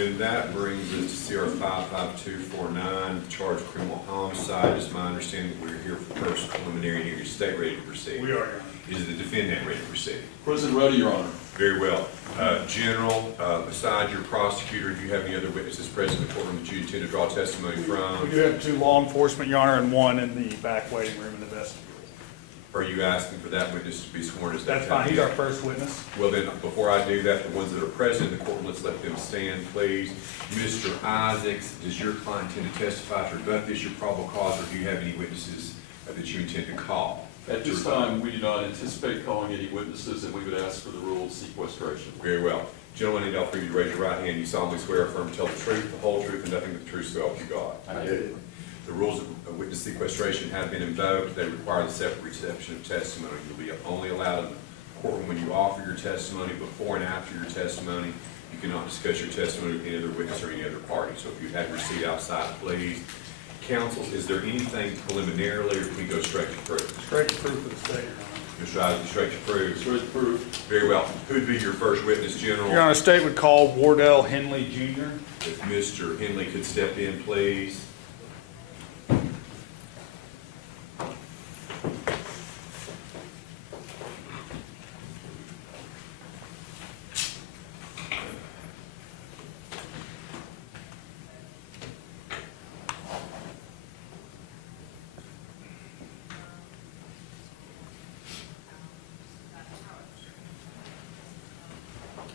Then that brings us to CR 55249, charge of criminal homicide. It's my understanding that we're here for the first preliminary hearing. Is the state ready to proceed? We are, Your Honor. Is the defendant ready to proceed? President ready, Your Honor. Very well. General, besides your prosecutor, do you have any other witnesses present in the courtroom that you intend to draw testimony We from? do have 2 law enforcement, Your Honor, and 1 in the back waiting room in the vestibule. Are you asking for that witness to be sworn as that? That's fine, he's our first witness. Well then, before I do that, the ones that are present in the courtroom, let's let them stand, please. Mr. Isaacs, does your client intend to testify to rebut this, your probable cause, or do you have any witnesses that you intend to call? At this time, we do not anticipate calling any witnesses, and we would ask for the rule of sequestration. Very well. Gentlemen, I need all three of you to raise your right hand. You solemnly swear or affirm to tell the truth, the whole truth, and nothing but the truth, so help you God. I did. The rules of witness sequestration have been invoked. They require the separate reception of testimony. You'll be only allowed in the courtroom when you offer your testimony. Before and after your testimony, you cannot discuss your testimony with any other witness or any other party. So if you have your seat outside, please. Counsel, is there anything preliminarily, or can we go straight to proof? Straight to proof of the state, Your Honor. Mr. Isaac, straight to proof. Straight to proof. Very well. Who'd be your first witness, General? Your Honor, state would call Wardell Henley Jr. If Mr. Henley could step in, please.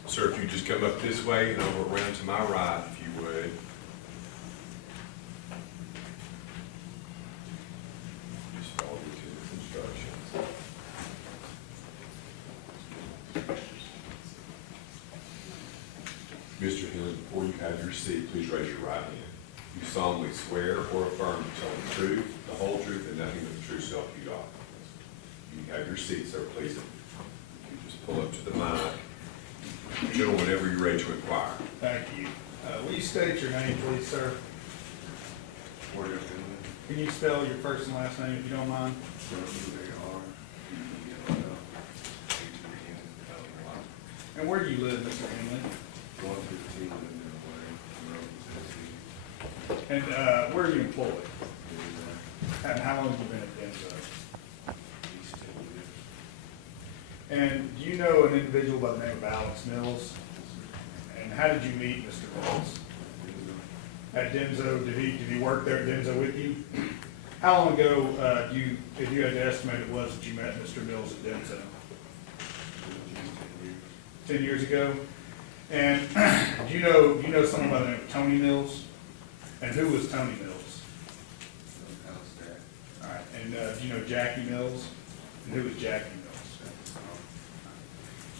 Sir, if you just come up this way and over around to my right, if you would. Just follow me to the instructions. Mr. Henley, before you have your seat, please raise your right hand. You solemnly swear or affirm to tell the truth, the whole truth, and nothing but the truth, so help you God. You can have your seat, sir, please. If you just pull up to the mic. Gentlemen, whenever you're ready to inquire. Thank you. Will you state your name, please, sir? Can you spell your first and last name, if you don't mind? And where do you live, Mr. Henley? 115 Maryville, And where are you employed? And how long have you been at Denso? And do you know an individual by the name of Alex Mills? And how did you meet Mr. Mills? At Denso, did he work there at Denso with you? How long ago, if you had to estimate it was that you met Mr. Mills at Denso? 10 years ago? And do you know someone by the name of Tony Mills? And who was Tony Mills? All right, and do you know Jackie Mills? And who was Jackie Mills?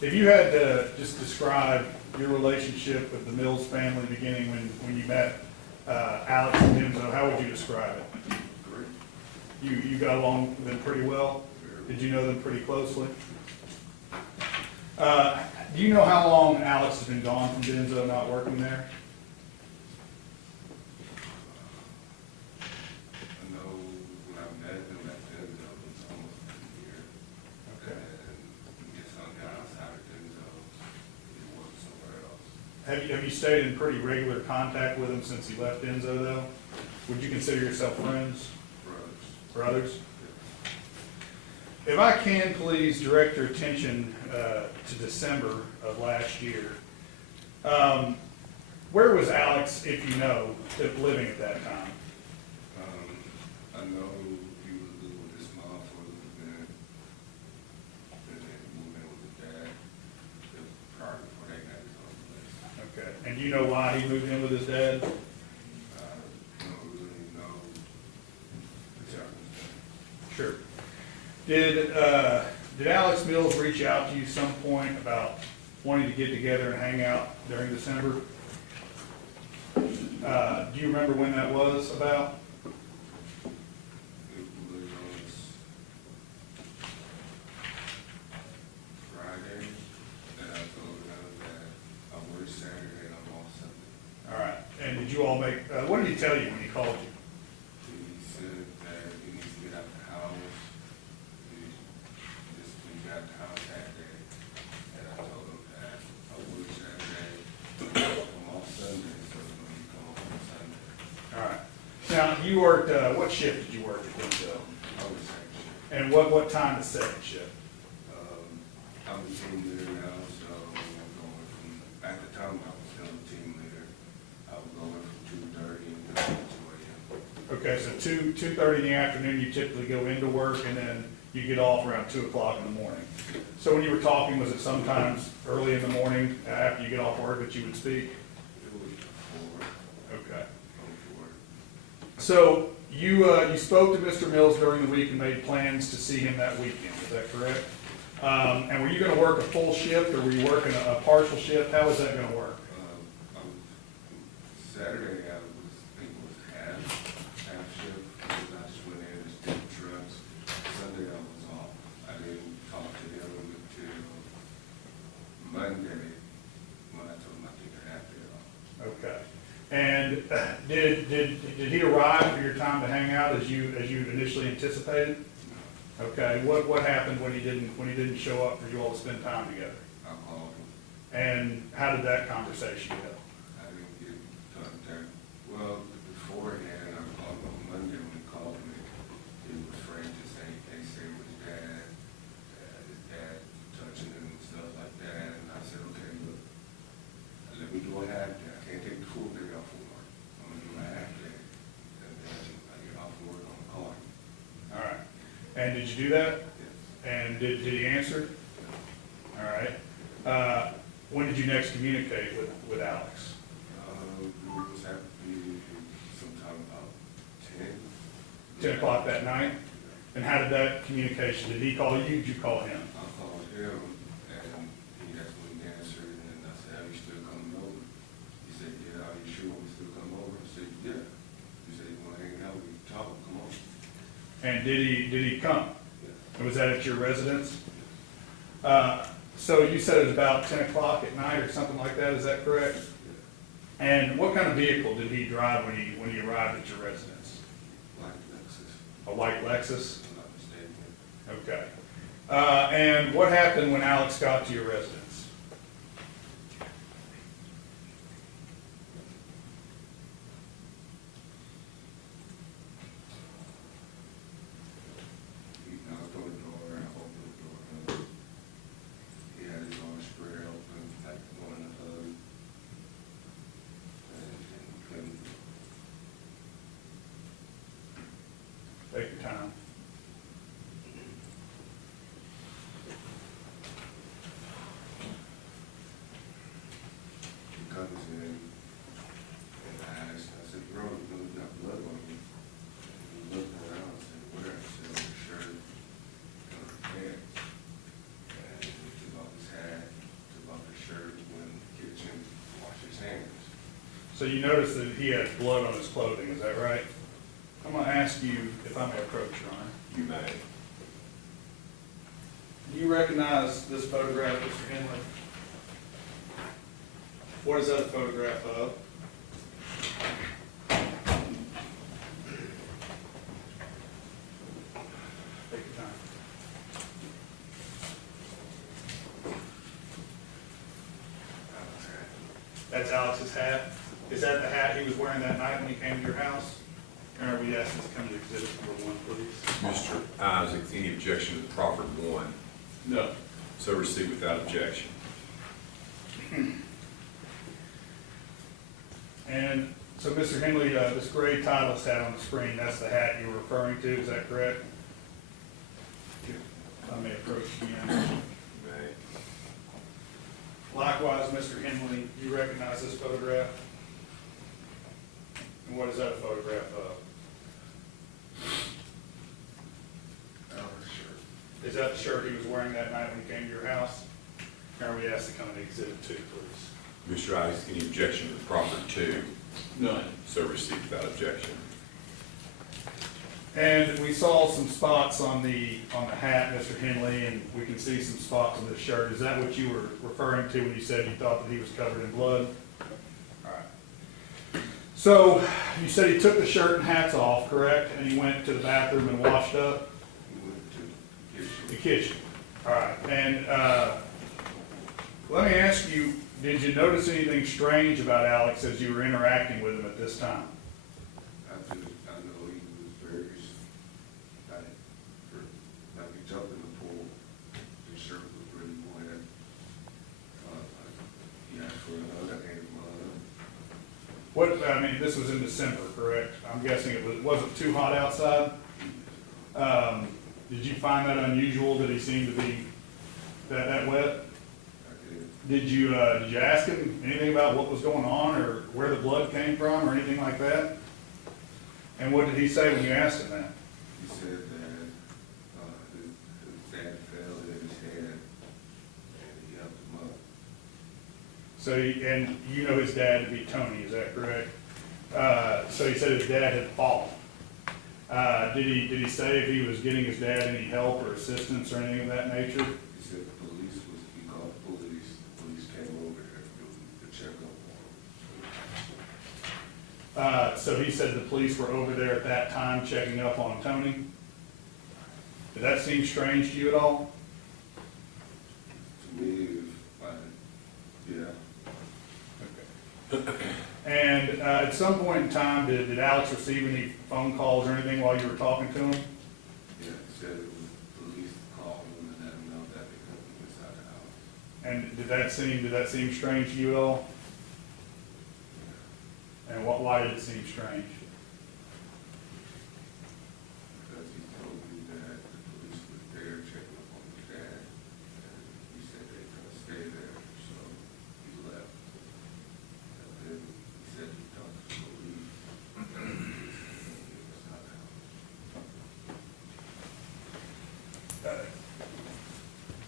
If you had to just describe your relationship with the Mills family beginning when you met Alex and Denso, how would you describe it? You got along with them pretty well? Did you know them pretty closely? Do you know how long Alex has been gone from Denso, not working there? I know when I met him at Denso, it was almost a year. Okay. And he just hung out outside of Denso, he worked somewhere else. Have you stayed in pretty regular contact with him since he left Denso, though? Would you consider yourself friends? Brothers? If I can, please direct your attention to December of last year. Where was Alex, if you know, living at that time? I know he was living with his mom for a little bit. Then they moved in with his dad. Prior before they got his own place. Okay. And do you know why he moved in with his dad? I don't really know the circumstances. Sure. Did Alex Mills reach out to you some point about wanting to get together and hang out during December? Do you remember when that was about? It was Friday, and I told him that I work Saturday and I'm off Sunday. All right. And did you all make, what did he tell you when he called you? He said that he needs to get out the house. He got the house that day, and I told him that I work Saturday, I'm off Sunday. you worked, what shift did you work at Denso? I was second. And what time is second shift? I was team leader now, so I'm going from, at the time I was still team leader. I was going from 2:30 until 2 a.m. Okay, so 2:30 in the afternoon, you typically go into work, and then you get off around 2 o'clock in the morning. So when you were talking, was it sometimes early in the morning, after you get off work, that you would speak? It was before, Okay. before. So you spoke to Mr. Mills during the week and made plans to see him that weekend, is that correct? And were you gonna work a full shift, or were you working a partial shift? How was that gonna work? Saturday, I think it was half shift, because I just went in and did trucks. Sunday, I was off. I didn't talk to him until Monday, when I told him I took a half day off. Okay. And did he arrive for your time to hang out as you initially anticipated? Okay, what happened when he didn't show up for you all to spend time together? I called him. And how did that conversation go? I didn't get contact. Well, beforehand, I called him on Monday when he called me. He was frank to say, they say it was his dad touching him and stuff like that. And I said, okay, look, let me do a half day. I can't take the full day off of work. I'm gonna do a half day. And then I get off of work, I'm gonna call him. All right. And did you do that? Yes. And did he answer? All right. When did you next communicate with Alex? It was have to be sometime about 10. 10 o'clock that night? And how did that communication, did he call you, did you call him? I called him, and that's when he answered, and I said, are you still coming over? He said, yeah, are you sure we still come over? I said, yeah. He said, you wanna hang out, we can talk, come on. And did he come? Yeah. And was that at your residence? So you said it was about 10 o'clock at night or something like that, is that correct? Yeah. And what kind of vehicle did he drive when he arrived at your residence? Like Lexus, A white Lexus? if I'm not mistaken. Okay. And what happened when Alex got to your residence? He knocked on the door, I opened the door, he had his arms spread open, like wanting to hug. And he couldn't. Take your time. He comes in, and I asked, I said, bro, you know, you got blood on you. And he looked around and said, where? I said, on your shirt, on your pants. And he took off his hat, took off his shirt, went in the kitchen, washed his hands. So you noticed that he had blood on his clothing, is that right? I'm gonna ask you if I may approach, Your Honor. You may. Do you recognize this photograph, Mr. Henley? What is that a photograph of? Take your time. That's Alex's hat? Is that the hat he was wearing that night when he came to your house? Or are we asking to come to exhibit number 1, please? Mr. Isaac, any objection to the proffered one? No. So received without objection. And so, Mr. Henley, this gray Titleist hat on the screen, that's the hat you were referring to, is that correct? I may approach again. You may. Likewise, Mr. Henley, you recognize this photograph? And what is that a photograph of? Alex shirt. Is that the shirt he was wearing that night when he came to your house? Or are we asked to come to exhibit 2, please? Mr. Isaac, any objection to the proffered two? None. So received without objection. And we saw some spots on the hat, Mr. Henley, and we can see some spots on the shirt. Is that what you were referring to when you said you thought that he was covered in blood? All right. So you said he took the shirt and hats off, correct? And he went to the bathroom and washed up? He went to The the kitchen. kitchen. All right. And let me ask you, did you notice anything strange about Alex as you were interacting with him at this time? I know I mean, this was in December, correct? I'm guessing wasn't too hot outside? Did you find that unusual that he seemed to be that wet? I did. Did you ask him anything about what was going on, or where the blood came from, or anything like that? And what did he say when you asked him that? He said that, his dad fell in his head and he helped him up. So, and you know his dad to be Tony, is that correct? So he said his dad had fallen. Did he say if he was getting his dad any help or assistance or anything of that nature? He said he called the police came over there to check up on him. So he said the police were over there at that time checking up on Tony? Did that seem strange to you at all? To me, yeah. And at some point in time, did Alex receive any phone calls or anything while you were talking to him? Yeah, he said it was police called him and let him know that they couldn't be inside the house. And did that seem strange to you at all? And why did it seem strange? Because he told me that the police was there checking up on his dad, and he said they couldn't stay there, so he left. And then he said he talked to the police.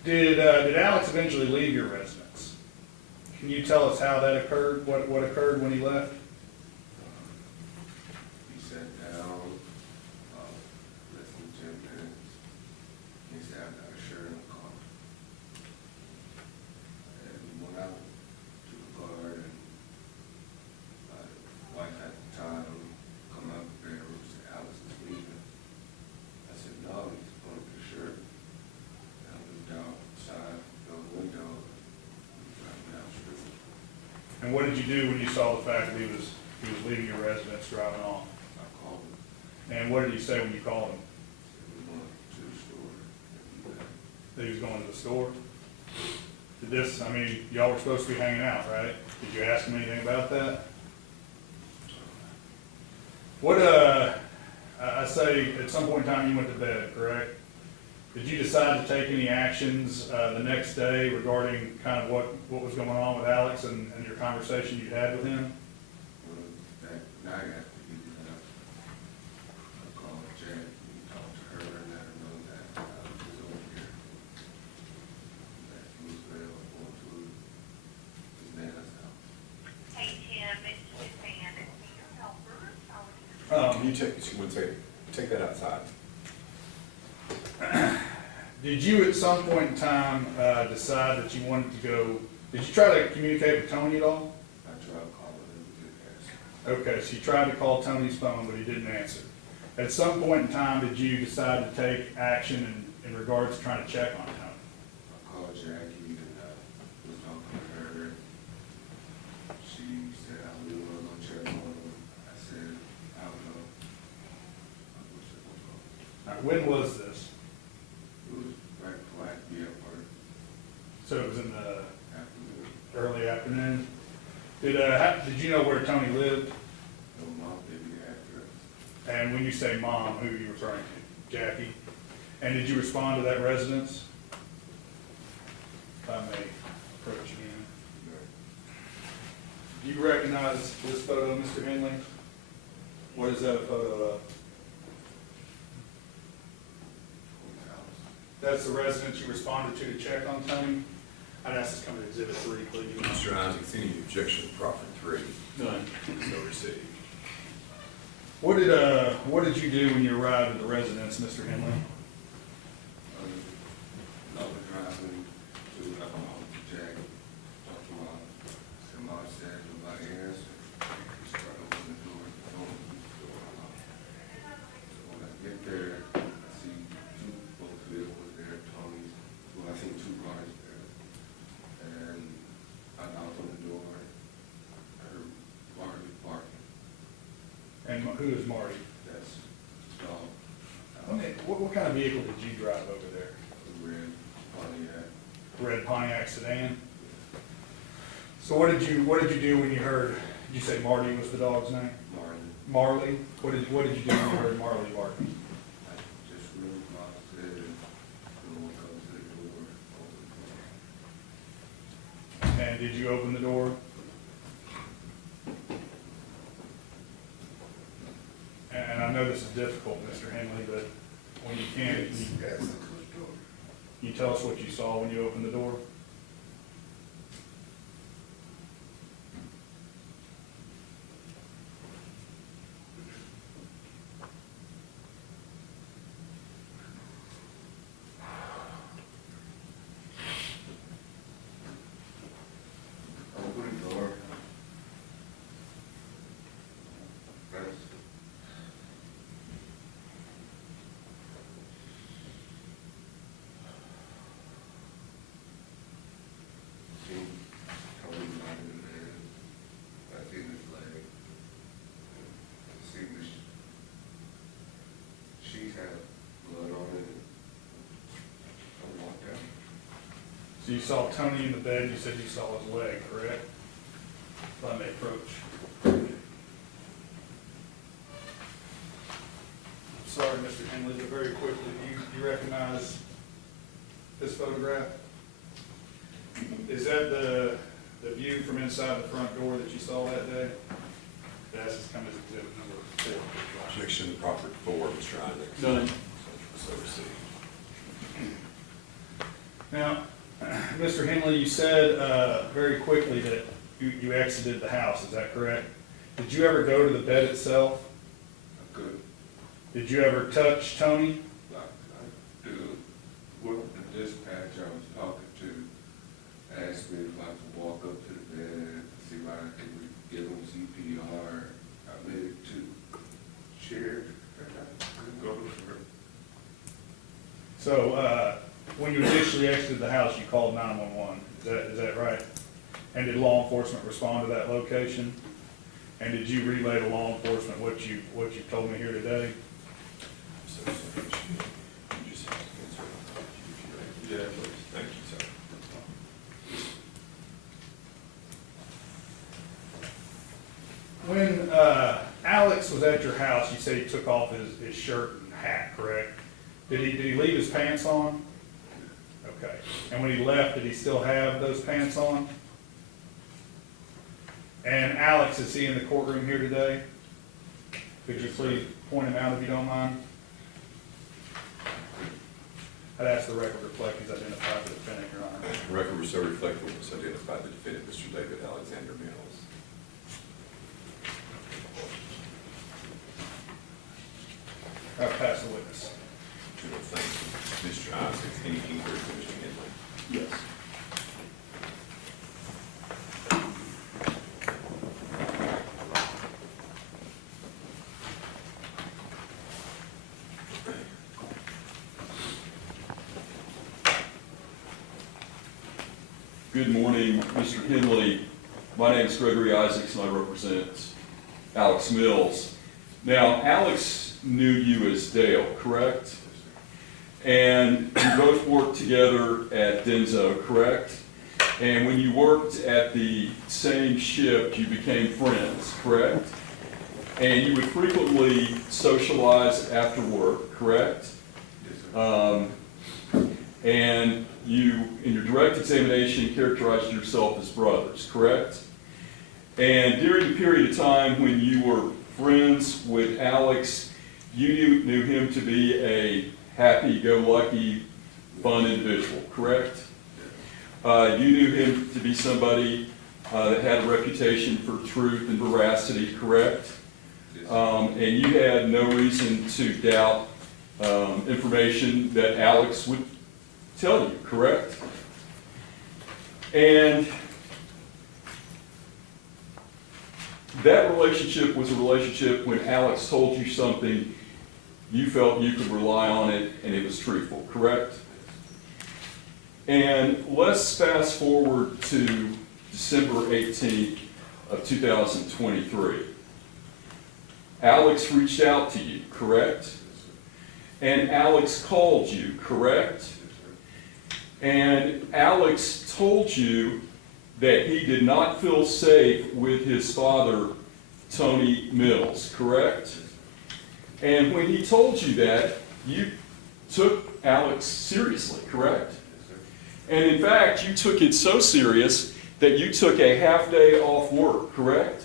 Did Alex eventually leave your residence? Can you tell us how that occurred? What occurred when he left? He sat down, less than 10 minutes. He said, "I got a shirt and a car." And we went out to the car, and my wife at the time come out the bedroom and said, "Alex is leaving." I said, "No, he's going to the shirt." And I looked outside the window, driving down the street. And what did you do when you saw the fact that he was leaving your residence driving off? I called him, And what did you say when you called him? said, "We're going to the store." And he left. That he was going to the store? Did this, I mean, y'all were supposed to be hanging out, right? Did you ask him anything about that? What, I say at some point in time you went to bed, correct? Did you decide to take any actions, the next day regarding kind of what was going on with Alex and your conversation you had with him? Well, that night after he left, I called Jack and talked to her and let her know that I was over here. That he was available going to his nana's house. Hey Tim, it's Miranda, senior helper. You want to take that outside? Did you at some point in time, decide that you wanted to go, did you try to communicate with Tony at all? I tried calling him, he didn't answer. Okay, so you tried to call Tony's phone, but he didn't answer. At some point in time, did you decide to take action in regards to trying to check on Tony? I called Jackie and was talking to her. She said, "I really want to go check on him." I said, "I don't know. I wish I was going." All right, when was this? It was right before I had to be at work, So it was in the afternoon. early afternoon? Did you know where Tony lived? No mom gave me the address. And when you say mom, who are you referring to? Jackie? And did you respond to that residence? If I may approach again. Do you recognize this photo, Mr. Henley? What is that a photo of? That's the residence you responded to check on Tony? I'd ask this come to Exhibit 3, please. Mr. Isaacs, any objection to proffer 3? None. So received. What did you do when you arrived at the residence, Mr. Henley? I was driving to Jack, talked to Mom. Said, "Mom said nobody answered." He started opening the door, the door unlocked. So when I get there, I see both vehicles there, Tony's, well, I see 2 cars there. And I knocked on the door, I heard Marty barking. And who is Marty? That's his dog. What kind of vehicle did you drive over there? A red Pontiac. Red Pontiac sedan? So what did you do when you heard Did you say Marty was the dog's name? Marlon. Marley? What did you do when you heard Marley barking? I just moved upstairs, no one comes to the door, open the door. And did you open the door? And I know this is difficult, Mr. Henley, but when you can, can you tell us what you saw when you opened the door? Open the door. First. Seen Tony lying in there. I seen his leg. Seen the sheet had blood on it. I walked out. So you saw Tony in the bed, you said you saw his leg, correct? If I may approach. I'm sorry, Mr. Henley, but very quickly, do you recognize this photograph? Is that the view from inside the front door that you saw that day? That's come as exhibit number 4. Objection to proper 4, Mr. Isaac. None. So received. Now, Mr. Henley, you said very quickly that you exited the house, is that correct? Did you ever go to the bed itself? I could, Did you ever touch Tony? I do, what the dispatch I was talking to asked me if I could walk up to the bed, see if I could give him CPR. I made it to chair, and I couldn't go to her. So, when you initially exited the house, you called 911, is that right? And did law enforcement respond to that location? And did you relay to law enforcement what you told me here today? So, you just have to answer if you're ready. Yeah, please. Thank you, sir. When Alex was at your house, you said he took off his shirt and hat, correct? Did he leave his pants on? Okay. And when he left, did he still have those pants on? And Alex, is he in the courtroom here today? Could you please point him out if you don't mind? I'd ask the record reflect he's identified the defendant, Your Honor. The record will so reflect what was identified the defendant, Mr. David Alexander Mills. I'll pass the witness. Thank you. Mr. Isaac, any inquiry for Mr. Henley? Yes. Good morning, Mr. Henley. My name is Gregory Isaacs, and I represent Alex Mills. Now, Alex knew you as Dale, correct? And you both worked together at Denso, correct? And when you worked at the same shift, you became friends, correct? And you would frequently socialize after work, correct? Yes, sir. And you, in your direct examination, characterized yourself as brothers, correct? And during the period of time when you were friends with Alex, you knew him to be a happy-go-lucky, fun individual, correct? You knew him to be somebody that had a reputation for truth and veracity, correct? Yes, sir. And you had no reason to doubt information that Alex would tell you, correct? And that relationship was a relationship when Alex told you something, you felt you could rely on it and it was truthful, correct? And let's fast forward to December 18th of 2023. Alex reached out to you, correct? And Alex called you, correct? And Alex told you that he did not feel safe with his father, Tony Mills, correct? And when he told you that, you took Alex seriously, correct? And in fact, you took it so serious that you took a half day off work, correct?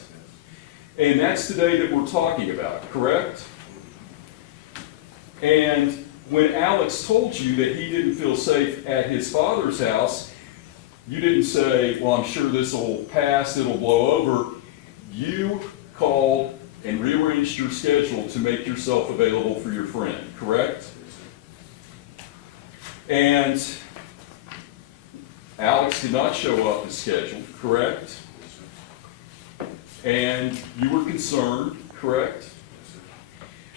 And that's the day that we're talking about, correct? And when Alex told you that he didn't feel safe at his father's house, you didn't say, well, I'm sure this will pass, it'll blow over. You called and rearranged your schedule to make yourself available for your friend, correct? And Alex did not show up as scheduled, correct? And you were concerned, correct?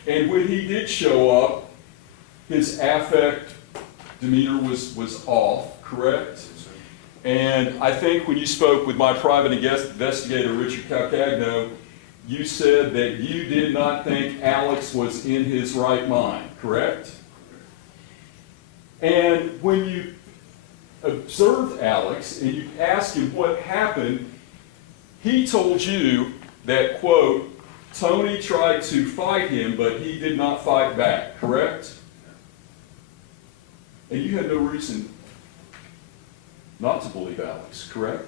And when he did show up, his affect demeanor was off, correct? And I think when you spoke with my private investigator, Richard Calcagno, you said that you did not think Alex was in his right mind, correct? And when you observed Alex and you asked him what happened, he told you that, quote, Tony tried to fight him, but he did not fight back, correct? And you had no reason not to believe Alex, correct?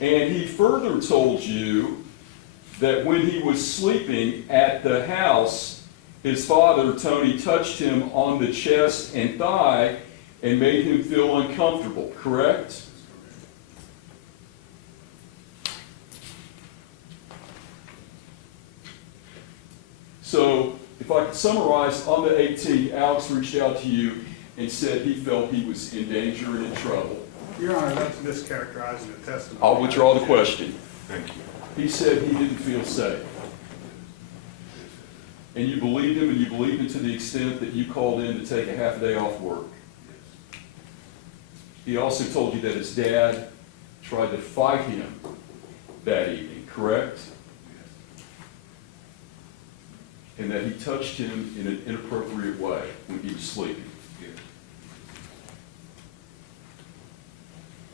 And he further told you that when he was sleeping at the house, his father, Tony, touched him on the chest and thigh and made him feel uncomfortable, correct? So, if I could summarize, on the 18th, Alex reached out to you and said he felt he was in danger and in trouble. Your Honor, that's mischaracterizing the testimony. I'll withdraw the question. Thank you. He said he didn't feel safe. And you believed him, and you believed him to the extent that you called in to take a half a day off work. He also told you that his dad tried to fight him that evening, correct? And that he touched him in an inappropriate way when he was sleeping.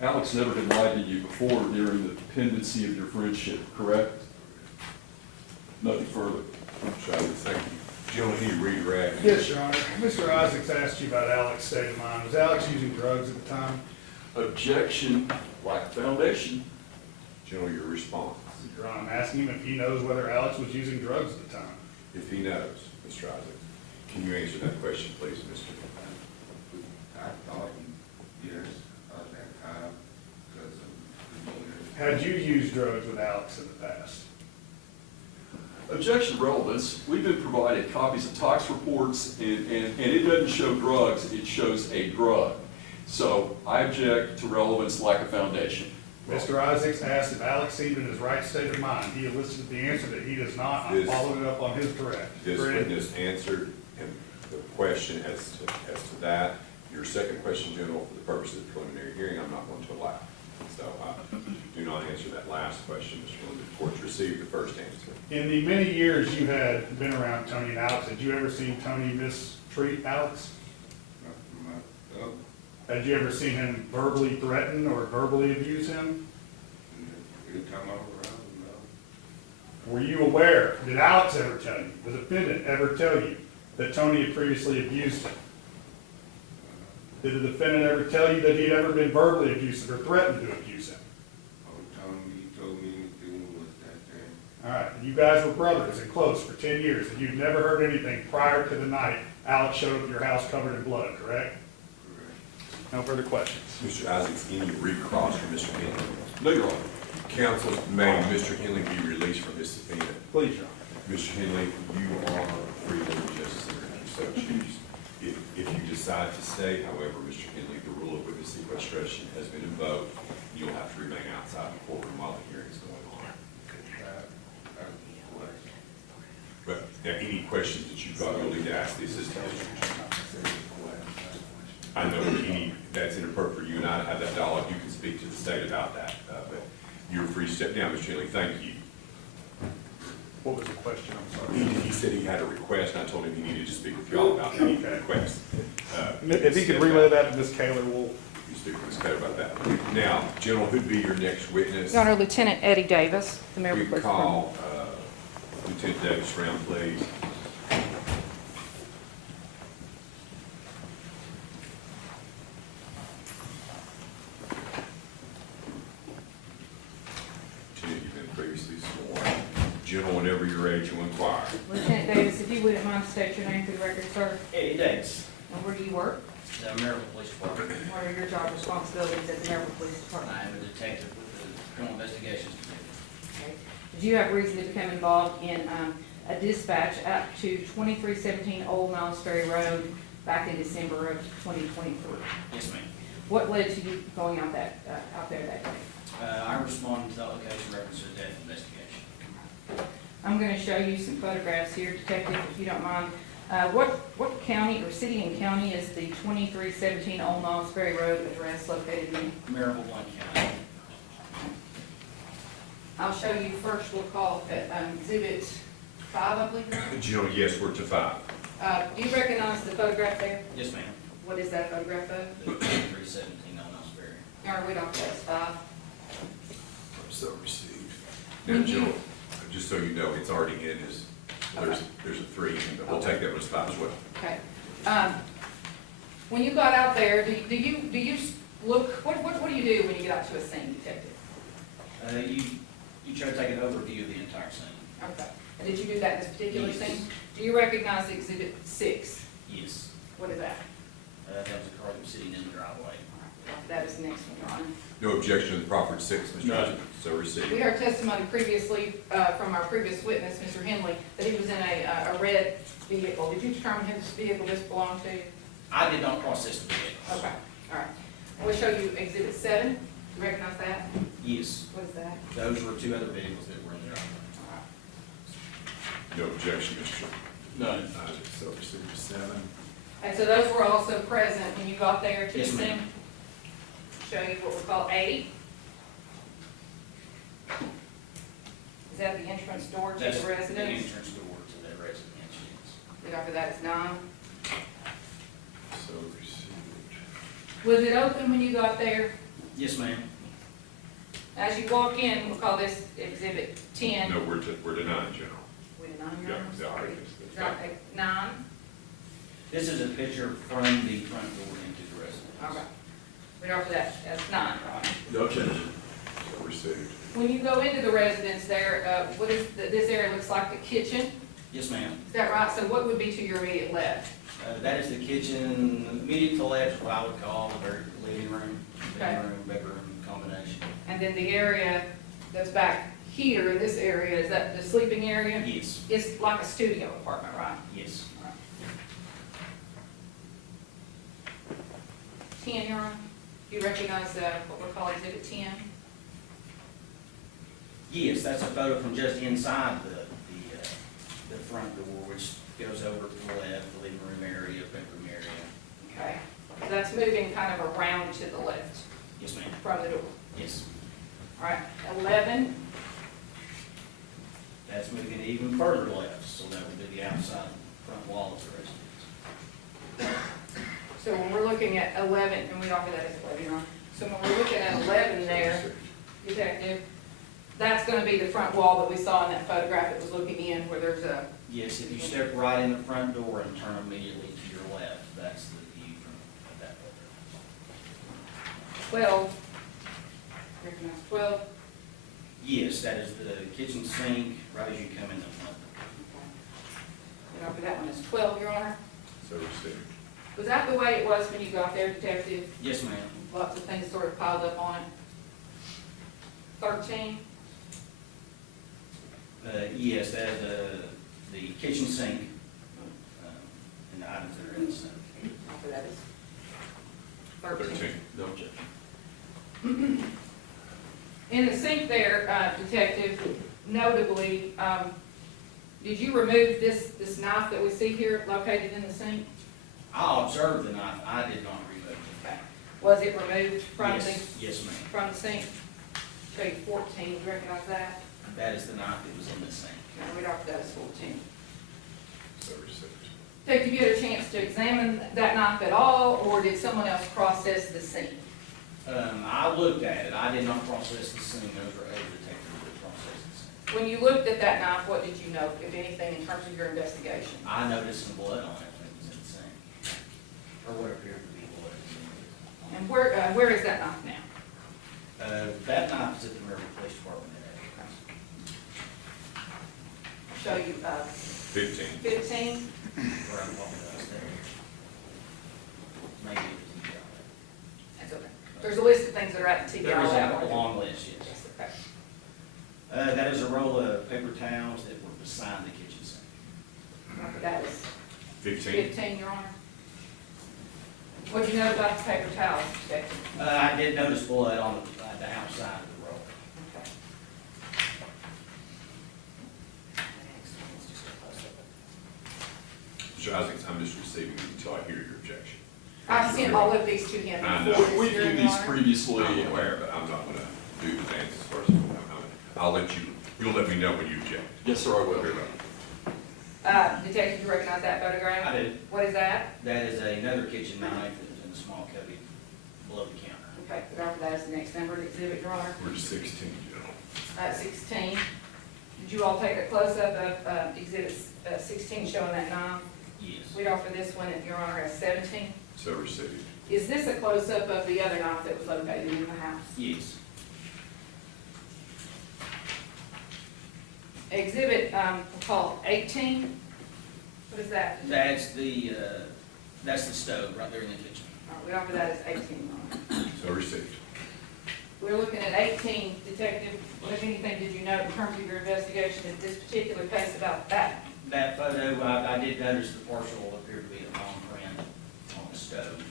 Alex never had lied to you before during the pendency of your friendship, correct? Nothing further. Mr. Isaacs, thank you. Gentlemen, can you redirect? Yes, Your Honor. Mr. Isaacs asked you about Alex's state of mind. Was Alex using drugs at the time? Objection, lack of foundation. Gentlemen, your response. Your Honor, I'm asking him if he knows whether Alex was using drugs at the time. If he knows, Mr. Isaacs, can you answer that question, please, Mr.? I thought, yes, at that time, because of the years. Had you used drugs with Alex in the past? Objection to relevance. We've been provided copies of tox reports, and it doesn't show drugs, it shows a drug. So I object to relevance, lack of foundation. Mr. Isaacs asked if Alex seemed in his right state of mind. He elicited the answer that he does not. I'm This- following it up on his direct. This witness answered the question as to that. Your second question, General, for the purpose of the preliminary hearing, I'm not going to allow. So do not answer that last question, Mr. Miller. The court's received the first answer. In the many years you had been around Tony and Alex, had you ever seen Tony mistreat Alex? Myself, Had you ever seen him verbally threaten or verbally abuse him? anytime I was around, no. Were you aware, did Alex ever tell you, the defendant ever tell you, that Tony had previously abused him? Did the defendant ever tell you that he'd ever been verbally abusive or threatened to abuse him? He told me anything was that thing. All right, you guys were brothers and close for 10 years, and you'd never heard anything prior to the night Alex showed up at your house covered in blood, correct? Correct. No further questions. Mr. Isaacs, any recross from Mr. Henley? No, Your Honor. Counsel, may Mr. Henley be released from his subpoena? Please, Your Honor. Mr. Henley, you are free to leave justice if you so choose. If you decide to stay, however, Mr. Henley, the rule of witness sequestration has been invoked. You'll have to remain outside the courtroom while the hearing is going on. But any questions that you've got, you'll need to ask the assistant district attorney. I know that's inappropriate for you and I to have that dialogue. You can speak to the state about that, but you're free to step down, Mr. Henley. Thank you. What was the question? I'm sorry. He said he had a request, and I told him he needed to speak with y'all about any request. If he could relay that to Ms. Kaler, we'll. You speak with Ms. Code about that. Now, General, who'd be your next witness? Your Honor, Lieutenant Eddie Davis, the Maryville We Police call Department. Lieutenant Davis round, please. Lieutenant, you've been previously sworn. General, whenever you're ready to inquire. Lieutenant Davis, if you wouldn't mind state your name for the record, sir, Eddie Davis, and where do you work? the Maryville Police Department. What are your job responsibilities at the Maryville Police Department? I am a detective with the Criminal Investigations Division. Okay. Did you have reason to become involved in a dispatch up to 2317 Old Miles Ferry Road back in December of 2023? Yes, ma'am. What led to you going out there that day? I responded to that location reference to a death investigation. I'm going to show you some photographs here, Detective, if you don't mind. What county or city and county is the 2317 Old Miles Ferry Road address located in? Maryville, Blount County. I'll show you first, we'll call it Exhibit 5, I believe. General, yes, we're to 5. Do you recognize the photograph there? Yes, ma'am. What is that photograph of? The 2317 on Miles Ferry. All right, we don't, that's 5. So received. Now, General, just so you know, it's already in his, there's a 3, but we'll take that one as 5 as well. Okay. When you got out there, do you look, what do you do when you get out to a scene, Detective? You try to take an overview of the entire scene. Okay. And did you do that in this particular Yes. scene? Do you recognize Exhibit 6? Yes. What is that? That was a car that was sitting in the driveway. All right, that is the next one, Your Honor. No objection to the proffered 6, Mr. No. President. So received. We heard testimony previously from our previous witness, Mr. Henley, that he was in a red vehicle. Did you determine whose vehicle this belonged to? I did not process the vehicles. Okay, all right. We'll show you Exhibit 7. Do you recognize that? Yes. What is that? Those were 2 other vehicles that were in the driveway. All right. No objection, Mr. Chairman. None. So received 7. And so those were also present when you got there to the Yes, scene? ma'am. Show you what we call 8. Is that the entrance door to That's the the residence? entrance door to that residence, yes. Then after that is 9. So received. Was it open when you got there? Yes, ma'am. As you walk in, we'll call this Exhibit 10. No, we're denying, General. Wait, 9, Yeah, Your Honor? yeah, Sorry. it's- Right, 9? This is a picture from the front door into the residence. Okay. Right after that, that's 9, right? No objection. So received. When you go into the residence there, what is, this area looks like the kitchen, Yes, ma'am. is that right? So what would be to your immediate left? That is the kitchen, immediate to left, what I would call the living room, Okay. bedroom combination. And then the area that's back here, in this area, is that the sleeping area? Yes, It's like a studio apartment, right? yes. 10, Your Honor? Do you recognize what we call Exhibit 10? Yes, that's a photo from just inside the front door, which goes over to the left, the living room area, bedroom area. Okay. So that's moving kind of around to the left Yes, ma'am. from the door. Yes. All right, 11, That's moving even further left, so that would be the outside front wall of the residence. so when we're looking at 11, and we offer that as 11, Your Honor. So when we're looking at 11 there, Detective, that's gonna be the front wall that we saw in that photograph that was looking in, where there's a, Yes, if you step right in the front door and turn immediately to your left, that's the view from that photograph. 12. Recognize 12. Yes, that is the kitchen sink, right as you come in the front. And after that one is 12, Your Honor. So received. Was that the way it was when you got there, Detective? Yes, ma'am. Lots of things sort of piled up on it? 13? Yes, that is the kitchen sink, and the items that are in the sink. After that is 13. No objection. In the sink there, Detective, notably, did you remove this knife that we see here located in the sink? I observed the knife, I did not remove it. Okay. Was it removed from the, Yes, yes, ma'am. from the sink? Show you 14, do you recognize that? That is the knife that was in the sink. No, right after that is 14. So received. Detective, you had a chance to examine that knife at all, or did someone else process the scene? I looked at it, I did not process the scene, those were other detectives that processed the scene. When you looked at that knife, what did you note, if anything, in terms of your investigation? I noticed some blood on it when it was in the sink, or what appeared to be blood. And where is that knife now? That knife is at the Maryville Police Department today. I'll show you, 15. 15. Where I'm walking downstairs. Maybe it's in That's okay. There's a list of things that are at the TBI. There was lab. a long list, yes. Yes, okay. That is a roll of paper towels that were beside the kitchen sink. Okay, that was 15? 15, Your Honor. What'd you know about the paper towels, Detective? I did notice blood on the outside of the roll. Okay. Mr. Isaacs, I'm just receiving it until I hear your objection. I sent all of these to him I before know. this We hearing, viewed Your these Honor. previously. I'm aware, but I'm not gonna do the dances first. I'll let you, you'll let me know when you object. Yes, sir, I will. Very well. Detective, you recognize that photograph? I did. What is that? That is another kitchen knife that was in the small cubby below the counter. Okay, the after that is the next numbered exhibit, Your Honor. We're 16, General. 16. Did you all take a close-up of exhibit 16 showing that knife? Yes. We'd offer this one if Your Honor has 17. So received. Is this a close-up of the other knife that was located in the house? Yes. Exhibit, we'll call 18. What is that? That's the stove right there in the kitchen. All right, we offer that as 18, Your Honor. So received. We're looking at 18, Detective. What, if anything, did you note in terms of your investigation in this particular case about that? That photo, I did notice the partial appeared to be a palm print on the stove.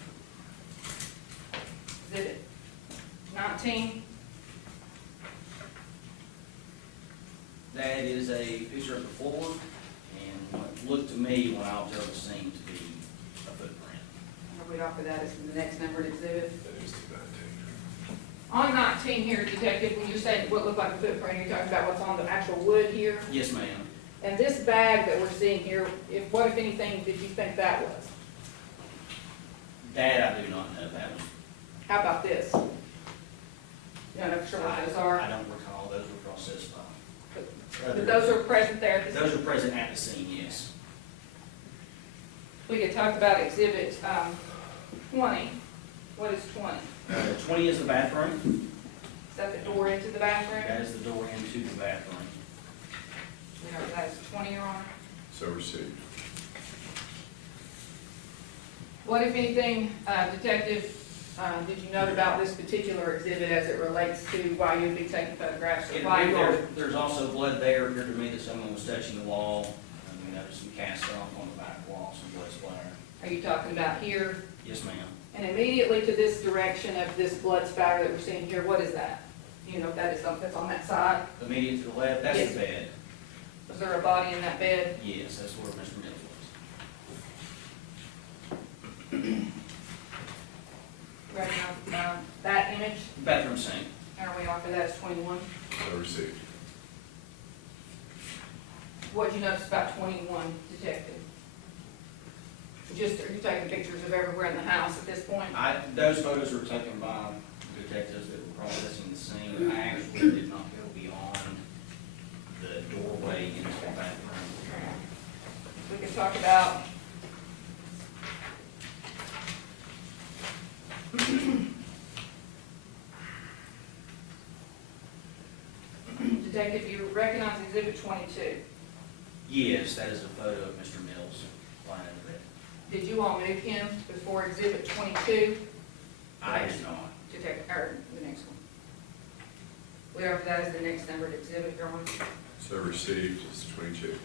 Exhibit 19. That is a picture of the floor, and what looked to me when I observed the scene to be a footprint. We'd offer that as the next numbered exhibit. That is the 19. On 19 here, Detective, when you're saying what looked like a footprint, you're talking about what's on the actual wood here? Yes, ma'am. And this bag that we're seeing here, what, if anything, did you think that was? That I do not know. That was. How about this? You don't know for sure what those I are? don't recall. Those were processed by. But those are present there at the Those are present at the scene, yes. We could talk about exhibit 20. What is 20? 20 is the bathroom. Is that the door into the bathroom? That is the door into the bathroom. We know that is 20, Your Honor. So received. What, if anything, Detective, did you note about this particular exhibit as it relates to why you'd be taking photographs? Or It why appeared you are? there's also blood there. It appeared to me that someone was touching the wall. And we noticed some cast off on the back wall, some blood splatter. Are you talking about here? Yes, ma'am. And immediately to this direction of this blood spatter that we're seeing here, what is that? You know, that is something that's on that side. Immediate to the left, that's Yes. the bed. Was there a body in that bed? Yes, that's where Mr. Mills was. Recognize that image? Bathroom sink. And we offer that as 21. So received. What'd you notice about 21, Detective? Just, are you taking pictures of everywhere in the house at this point? Those photos were taken by detectives that were processing the scene. I actually did not go beyond the doorway into the bathroom. We can talk about Detective, you recognize exhibit 22. Yes, that is a photo of Mr. Mills lying in bed. Did you all move him before exhibit 22? I did not. Detective, or the next one? We offer that as the next numbered exhibit, Your Honor. So received is 22.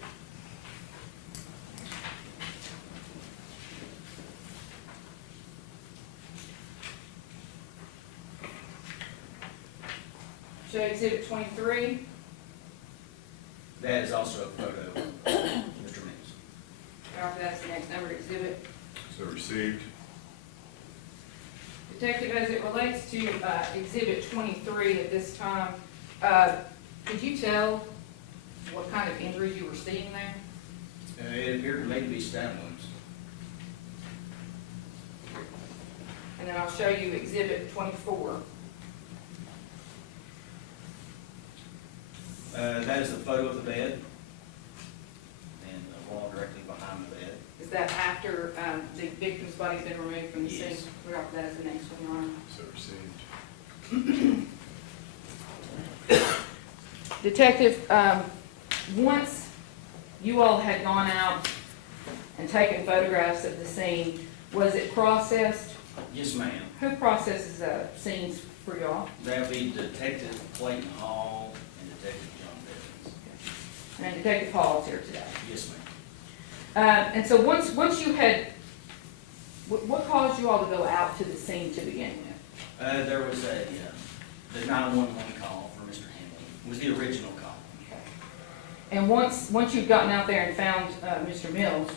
Show exhibit 23. That is also a photo of Mr. Mills. We offer that as the next numbered exhibit. So received. Detective, as it relates to exhibit 23 at this time, could you tell what kind of injuries you were seeing there? It appeared to me to be stab wounds. And then I'll show you exhibit 24. That is a photo of the bed and the wall directly behind the bed. Is that after the victim's body's been removed from the scene? Yes. We're off that as the next one, Your Honor. So received. Detective, once you all had gone out and taken photographs of the scene, was it processed? Yes, ma'am. Who processes scenes for y'all? That would be Detective Clayton Hall and Detective John Bevins. And Detective Hall's here today. Yes, ma'am. And so once you had, what caused you all to go out to the scene to begin with? There was the 911 call for Mr. Henley. It was the original call. Okay. And once you'd gotten out there and found Mr. Mills,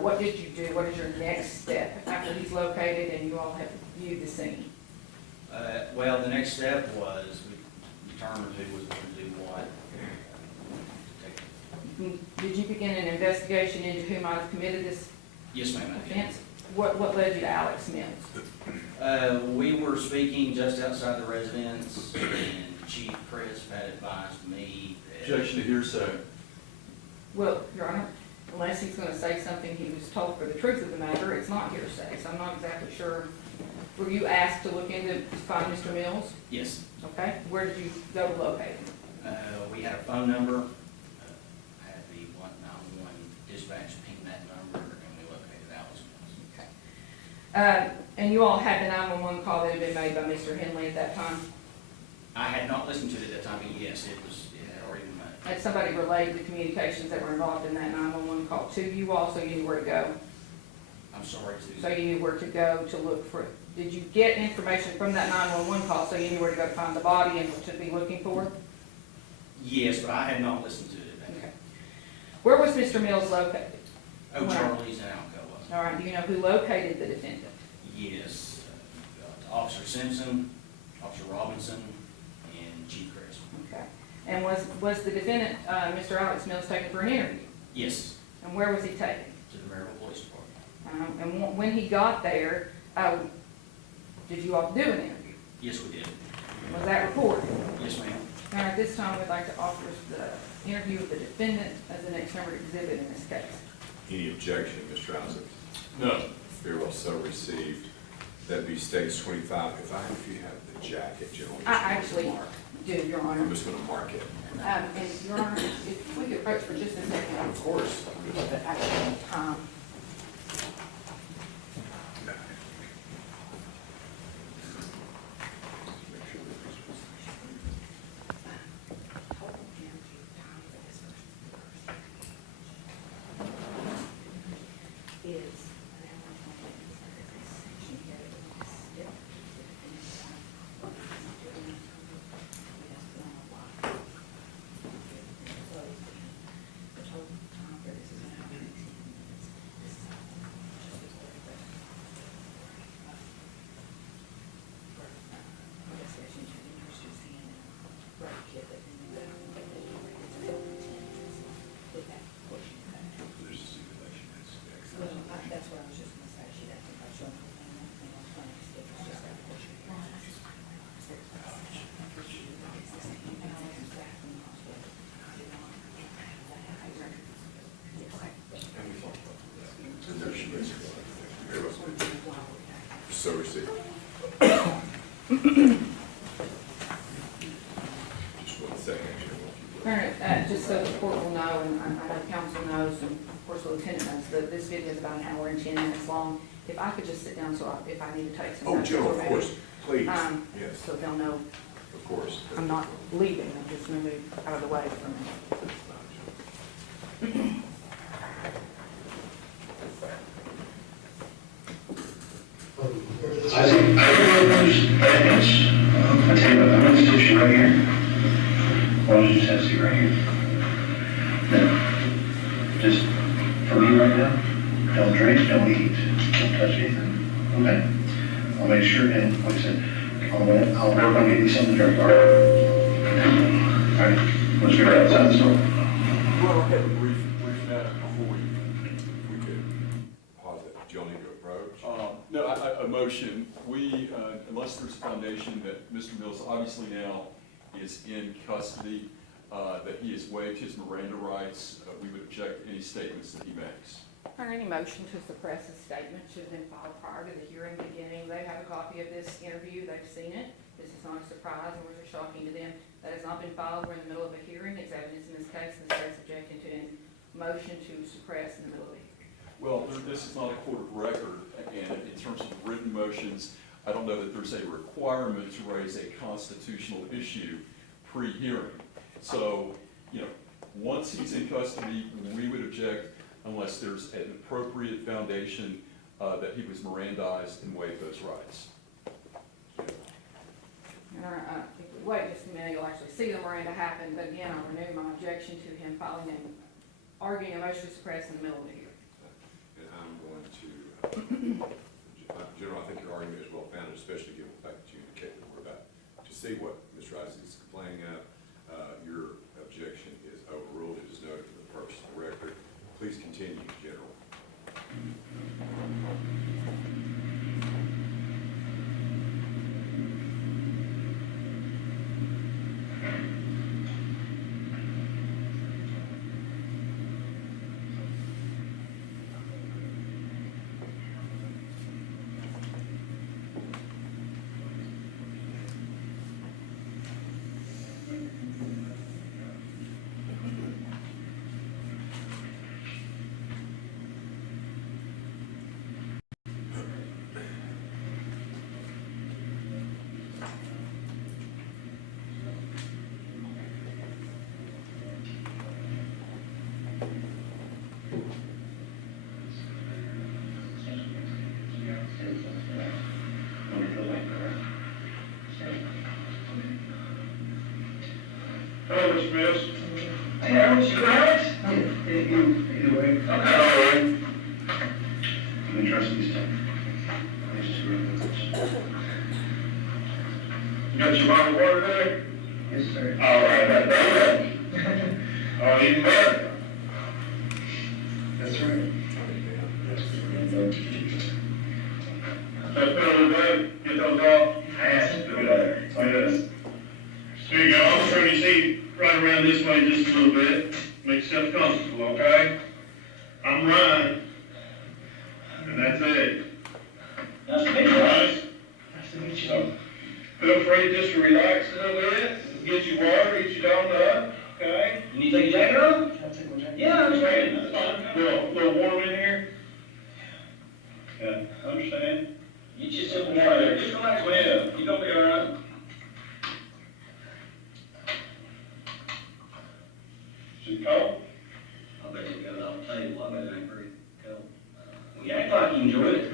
what did you do? What is your next step after he's located and you all have viewed the scene? Well, the next step was we determined who was going to do what. Did you begin an investigation into who might have committed this Yes, ma'am. I did. offense? What led you to Alex Mills? We were speaking just outside the residence, and Chief Chris had advised me that. Objection to hearsay. Well, Your Honor, unless he's gonna say something he was told for the truth of the matter, it's not hearsay, so I'm not exactly sure. Were you asked to look into, to find Mr. Mills? Yes, Okay, where did you go to locate him? we had a phone number, had the 191 dispatch ping that number, and we located Alex Mills. Okay. And you all had the 911 call that had been made by Mr. Henley at that time? I had not listened to it at that time, but yes, it had already been made. Had somebody relayed the communications that were involved in that 911 call to you all, so you knew where to go? I'm sorry So to, you knew where to go to look for, did you get information from that 911 call so you knew where to go to find the body and what to be looking for? yes, but I had not listened to it. Okay. Where was Mr. Mills located? Oh, Charlie's and Alcoa. All right, do you know who located the defendant? Yes, Officer Simpson, Officer Robinson, and Chief Chris. Okay. And was the defendant, Mr. Alex Mills, taken for an interview? Yes, And where was he taken? to the Maryville Police Department. And when he got there, did you all do an interview? Yes, we did. Was that recorded? Yes, ma'am. All right, at this time, we'd like to offer the interview of the defendant as the next numbered exhibit in this case. Any objection, Mr. Isaac? No. Very well, so received. That be states 25. If you have the jacket, gentlemen. I actually do, Your Honor. I'm just gonna mark it. And Your Honor, if we could approach for just a second. Of course. But actually, is that's what I was just gonna say. She'd have to show them everything on clinics. It was just that portion. And there she is. Very well. So received. Just 1 second. All right, just so the court will know, and I know council knows, and of course the lieutenant knows, that this video is about an hour and 10 minutes long. If I could just sit down, so if I need to take some. Oh, notes, Joe, or of maybe, course, please, yes, So they'll know of course. I'm not leaving, I'm just gonna move out of the way for a minute. I think there's evidence. I tell you what, I'm gonna sit you right here. Why don't you just have a seat right here? Now, just for me right now, don't drink, don't eat, don't touch anything. Okay? I'll make sure, and like I said, I'll work on getting you something to drink, all right? All right, let's go outside the store. Well, I'll have a brief matter before you. We could pause it. Do you need to approach? No, a motion, unless there's a foundation that Mr. Mills obviously now is in custody, that he has waived his Miranda rights, we would object to any statements that he makes. Or any motion to suppress his statement should have been filed prior to the hearing beginning. They have a copy of this interview, they've seen it. This is not a surprise or shocking to them. That has not been filed, we're in the middle of a hearing, it's evidence in this case, and the state's objecting to a motion to suppress in the middle of it. Well, this is not a court of record, and in terms of written motions, I don't know that there's a requirement to raise a constitutional issue pre-hearing. So, once he's in custody, we would object unless there's an appropriate foundation that he was Mirandized and waived those rights. And I think we wait just a minute, you'll actually see the Miranda happen, but again, I'll renew my objection to him filing and arguing a motion to suppress in the middle of the hearing. And I'm going to, General, I think your argument is well founded, especially given the fact that you indicate that we're about to see what Mr. Isaac is complaining of. Your objection is overruled. It is noted for the purpose of the record. Please continue, General. Hello, Mr. Mills. Hey, Mr. Grant. Anyway. Okay. All right. You can trust me, sir. You got your bottle of water there? Yes, sir. All right, that's oh, even better. That's right. Let's put on the bed, get those off. I asked to do that. Oh, yes. Here you go. I'm turn your seat right around this way just a little bit. Make yourself comfortable, okay? I'm Ryan. And that's it. Nice to meet you. Nice to meet you. Feel free just to relax a little bit. Get your water, get you down up, okay? You need to take your jacket off? I'll take my jacket. Yeah, I understand. That's fine. Little warm in here? Yeah, understand. Get you a sip of water there. Just relax, man. You gonna be all right. Is it cold? I bet you got it off the table. I bet it ain't very cold. Well, you act like you enjoyed it.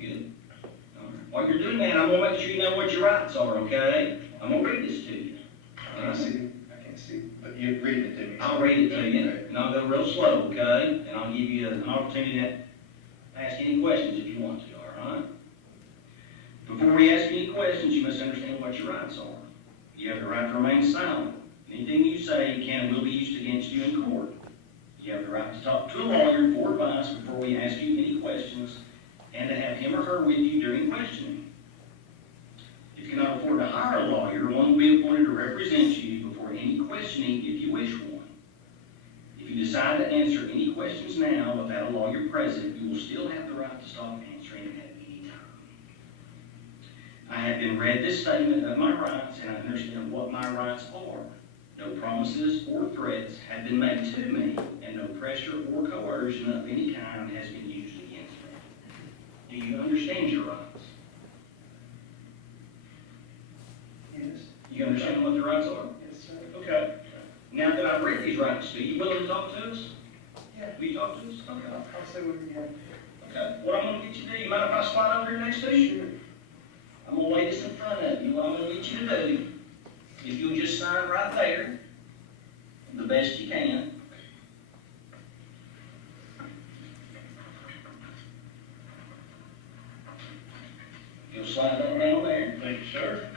Good. All right. While you're doing that, I'm gonna make sure you know what your rights are, okay? I'm gonna read this to you. I can't see. I can't see. But you read it to me. I'll read it to you, and I'll go real slow, okay? And I'll give you an opportunity to ask any questions if you want to, all right? Before we ask you any questions, you must understand what your rights are. You have the right to remain silent. Anything you say can and will be used against you in court. You have the right to talk to a lawyer for advice before we ask you any questions, and to have him or her with you during questioning. If you cannot afford to hire a lawyer, one will be appointed to represent you before any questioning if you wish one. If you decide to answer any questions now without a lawyer present, you will still have the right to stop answering at any time. I have been read this statement of my rights, and I understand what my rights are. No promises or threats have been made to me, and no pressure or coercion of any kind has been used against me. Do you understand your rights? Yes. You understand what the rights are? Yes, sir. Okay. Now that I've read these rights to you, you willing to talk to us? Yeah. Will you talk to us? Okay. I'll say what you got. Okay. What I'm gonna get you to do, you mind if I slide over here next to you? Sure. I'm gonna lay this in front of you. What I'm gonna get you to do, if you'll just sign right there, the best you can. You'll slide that down there. Thank you, sir.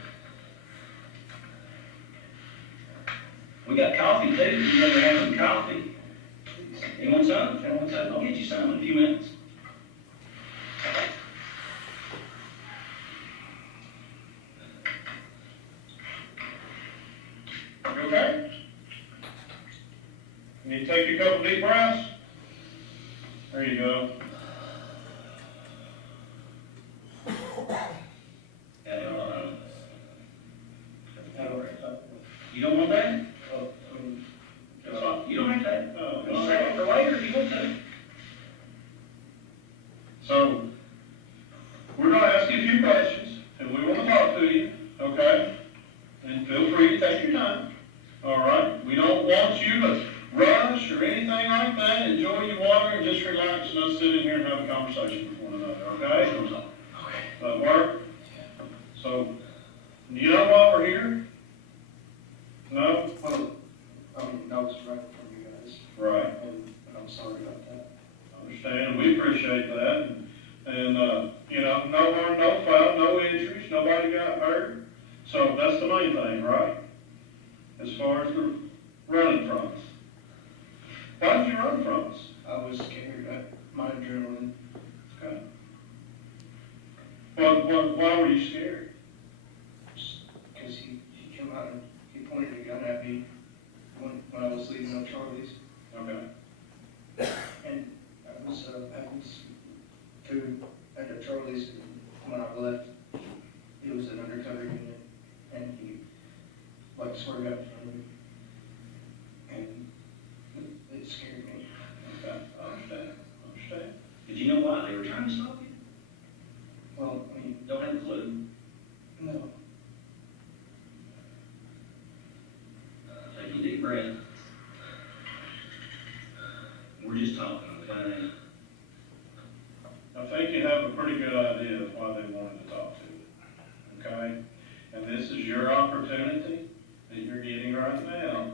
We got coffee too, if you ever have some coffee. You want some? You want some? I'll get you some in a few minutes. You okay? You need to take a couple deep breaths? There you go. You don't want that? That's all. You don't have that. I'll save it for later if you want to. So, we're gonna ask you a few questions, and we wanna talk to you, okay? And feel free to take your time, all right? We don't want you to rush or anything like that. Enjoy your water and just relax and us sit in here and have a conversation with one another, okay? That work? So, you know why we're here? No? Well, I mean, that was right from you guys, Right. and I'm sorry about that. Understand, we appreciate that, and, you know, no harm, no foul, no injuries, nobody got hurt, so that's the main thing, right? As far as the running from us. Why did you run from us? I was scared, my adrenaline. Okay. Why were you scared? Because he came out and he pointed a gun at me when I was leaving up Charlie's, Okay. and I was having some food at Charlie's, and when I left, it was an undercover unit, and he, like, swerved out in front of me, and it scared me. Okay, I understand. Did you know why they were trying to stop you? Well, I mean, Don't have a clue. no, Take a deep breath. We're just talking, okay? I think you have a pretty good idea of why they wanted to talk to you, okay? And this is your opportunity that you're getting right now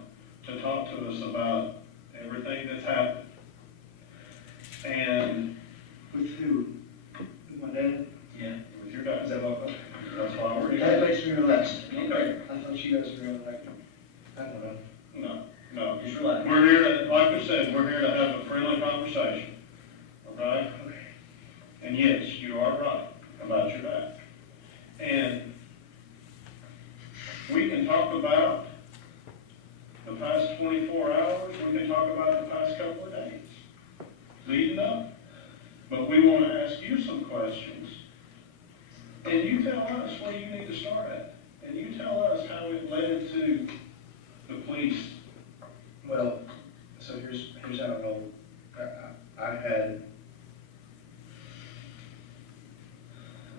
to talk to us about everything that's happened. And with who? With my dad? Yeah. with your guys, Is that what? that's why we're That here. makes me relax. Okay. I thought you guys were gonna like, I don't know. No, Just relax. we're here to, like I said, we're here to have a friendly conversation, okay? And yes, you are right about your back. And we can talk about the past 24 hours, we can talk about the past couple of days leading up. But we want to ask you some questions. And you tell us where you need to start at. And you tell us how it led to the police. Well, so here's how it rolled.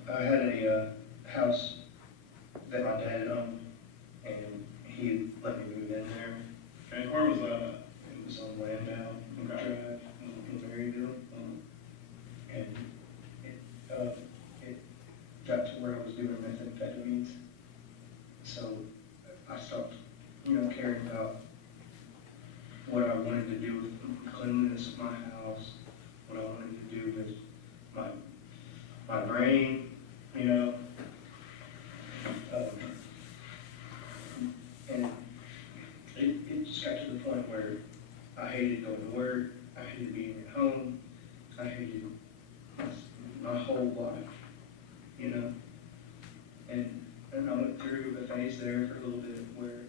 I had a house that my dad owned, and he let me move in there. Okay, where was that at? It was on Landau Okay. Drive in Maryville. And it got to where I was doing methamphetamines. So I stopped, caring about what I wanted to do with the cleanliness of my house, what I wanted to do with my brain, and it just got to the point where I hated going to work, I hated being at home, I hated my whole life, and I went through a phase there for a little bit where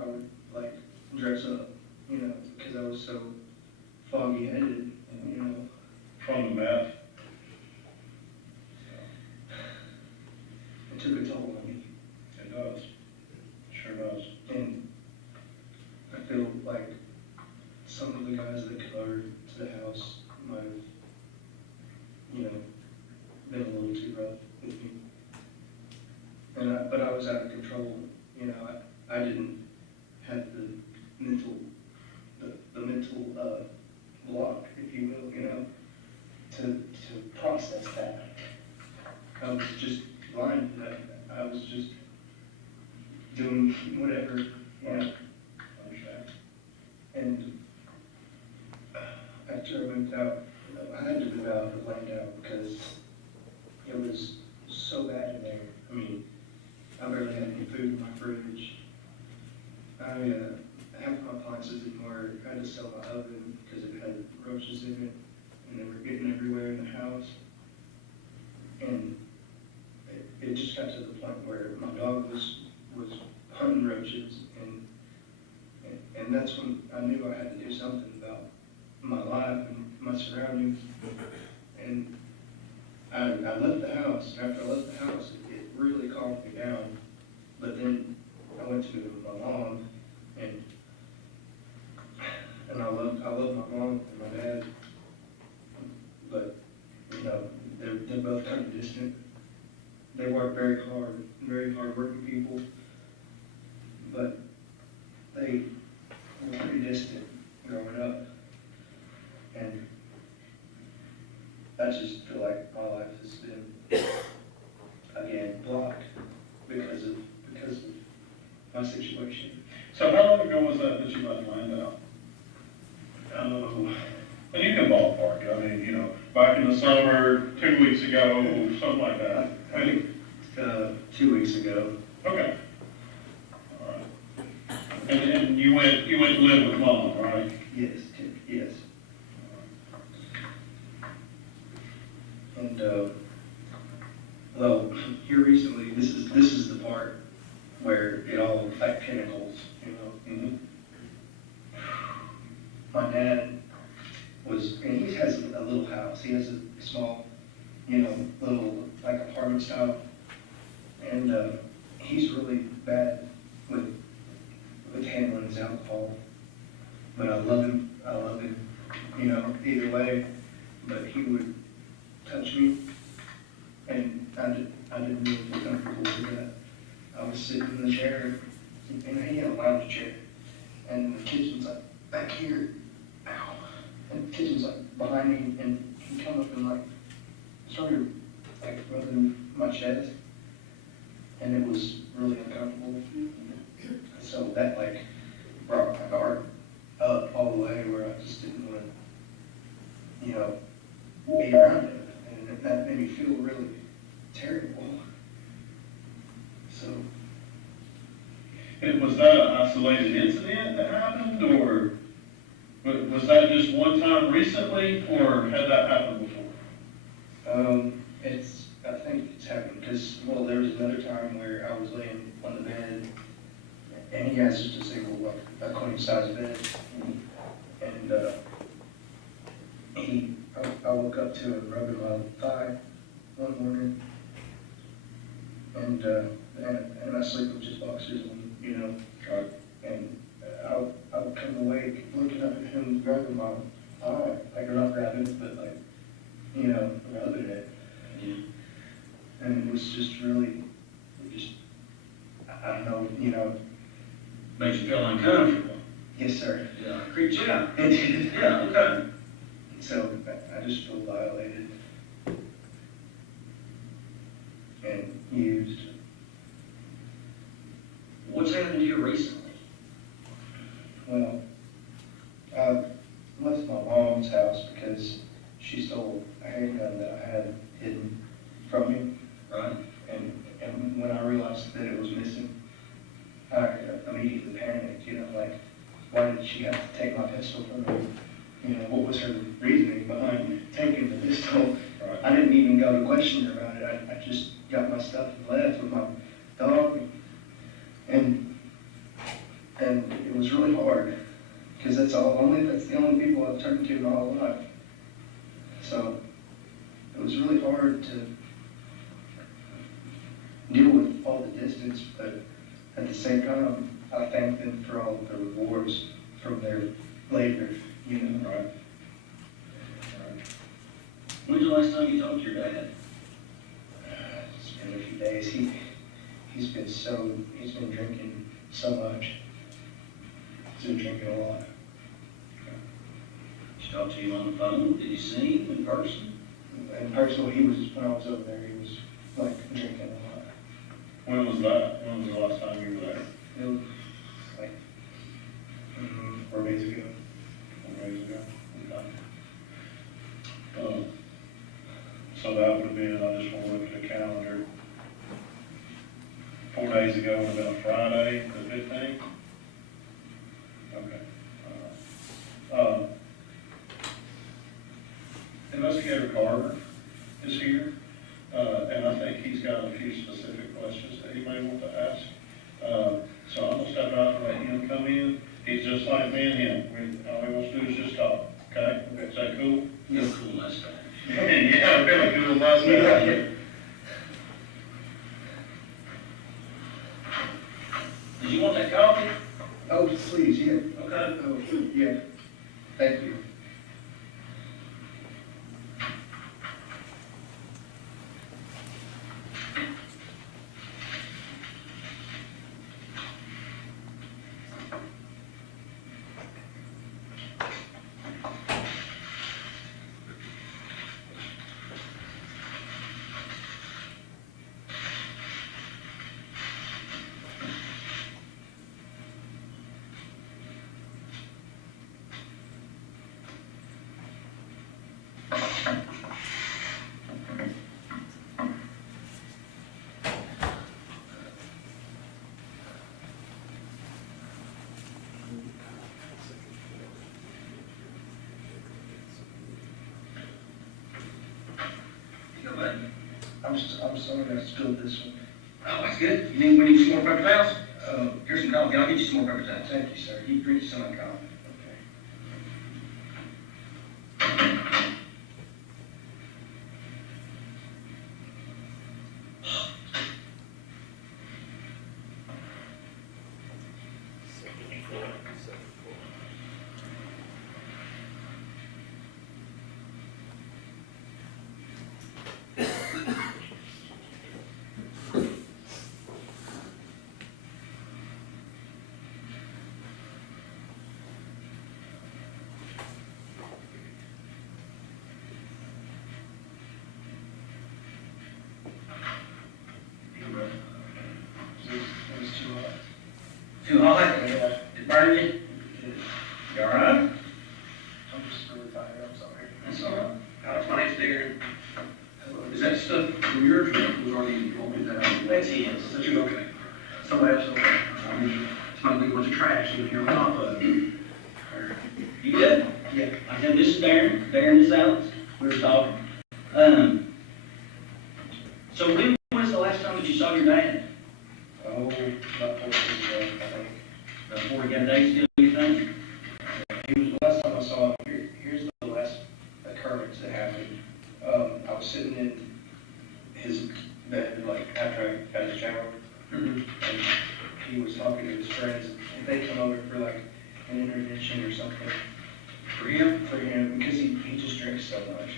I would like dress up, because I was so foggy headed, From the meth? it took a toll on me. It does. Sure does. And I feel like some of the guys that came over to the house might have, been a little too rough with me. But I was out of control, I didn't have the mental block, if you will, to process that. I was just blind, I was just doing whatever, Understand. And after I moved out, I had to move out of Landau because it was so bad in there. I mean, I barely had any food in my fridge. I had appliances anymore. I had to sell my oven because it had roaches in it, and they were getting everywhere in the house. And it just got to the point where my dog was hunting roaches, and that's when I knew I had to do something about my life and my surroundings. And I left the house. After I left the house, it really calmed me down. But then I went to my mom, and I love my mom and my dad, but you know they're both kind of distant. They work very hard working people, but they were pretty distant growing up, and I just feel like my life has been again blocked because of my situation. So how long ago was that you left Miranda out? Oh, And you can ballpark, I mean, you know, back in the summer, 2 weeks ago, something like that. I think 2 weeks ago. Okay. All right. And you went to live with mom, right? Yes, yes. And well, here recently, this is the part where it all like pinnacles, you know. Mm-hmm. My dad was, and he has a little house. He has a small, you know, little like apartment style, and he's really bad with handling his alcohol. But I love him, you know, either way. But he would touch me, and I didn't really feel comfortable with that. I was sitting in the chair, and he had a lounge chair, and the kitchen's like back here, ow, and the kitchen's like behind me, and he come up and like started like rubbing my chest, and it was really uncomfortable. So that like brought my guard up all the way where I just didn't want to, you know, be around him, and that made me feel really terrible. So. And was that an isolated incident that happened, or was that just one time recently, or had that happened before? I think it's happened because, well, there was another time where I was laying on the bed, and he has just a single, a queen size bed, and I woke up to him rubbing my thigh one morning, and I sleep with just boxers on, you know, and I would come awake looking up at him grabbing my thigh, like, or not grabbing it, but like, you know, rubbing it. And it was just really, I don't know, you know. Makes you feel uncomfortable. Yes, sir. Yeah, creeps you out. It did. Yeah, okay. So I just feel violated and used. What's happened to you recently? Well, I left my mom's house because she stole a handgun that I had hidden from me. Right. And when I realized that it was missing, I immediately panicked, you know, like, why did she have to take my pistol from me? You know, what was her reasoning behind taking the pistol? Right. I didn't even go to question her about it. I just got my stuff and left with my dog. And it was really hard because that's the only people I've turned to my whole life. So it was really hard to deal with all the distance, but at the same time, I thank them for all of the rewards from their labor, you know. Right. When's the last time you talked to your dad? It's been a few days. He's been drinking so much. He's been drinking a lot. Did you talk to him on the phone? Did you see him in person? And personally, when I was over there, he was like drinking a lot. When was that? When was the last time you were there? It was like 4 days ago. 4 days ago? Okay. So that would have been, I just want to look at the calendar. 4 days ago would have been a Friday, the 15th? Okay. Investigator Carter is here, and I think he's got a few specific questions that he may want to ask. So I'm gonna step out and let him come in. He's just like me and him. All he wants to do is just talk, okay? Is that cool? No cool mustache. Yeah, really cool mustache. Did you want that coffee? Oh, please, yeah. Okay. Oh, yeah. Thank you. I'm sorry I spilled this one. Oh, that's good. We need some more paper towels? Here's some coffee. I'll get you some more paper towels. Thank you, sir. You drink some of that coffee. Okay. It was too hot. Too hot? Yeah. It burned you? You all right? I'm just really tired, I'm sorry. That's all right. Alex, my name's Darren. Is that stuff from your truck was already on the house? That's his. That's you, okay. Somebody else, okay. It's not a big bunch of trash in here on top of it. You good? Yeah. I said, this is Darren. Darren, this is Alex. We were talking. So when was the last time that you saw your dad? Oh, about 4 days ago, I think. About 40 days ago, you think? He was, the last time I saw him, here's the last occurrence that happened. I was sitting in his bed, like, after I had a shower, and he was talking to his friends, and they come over for, like, an intervention or something. For him? For him, because he just drinks so much.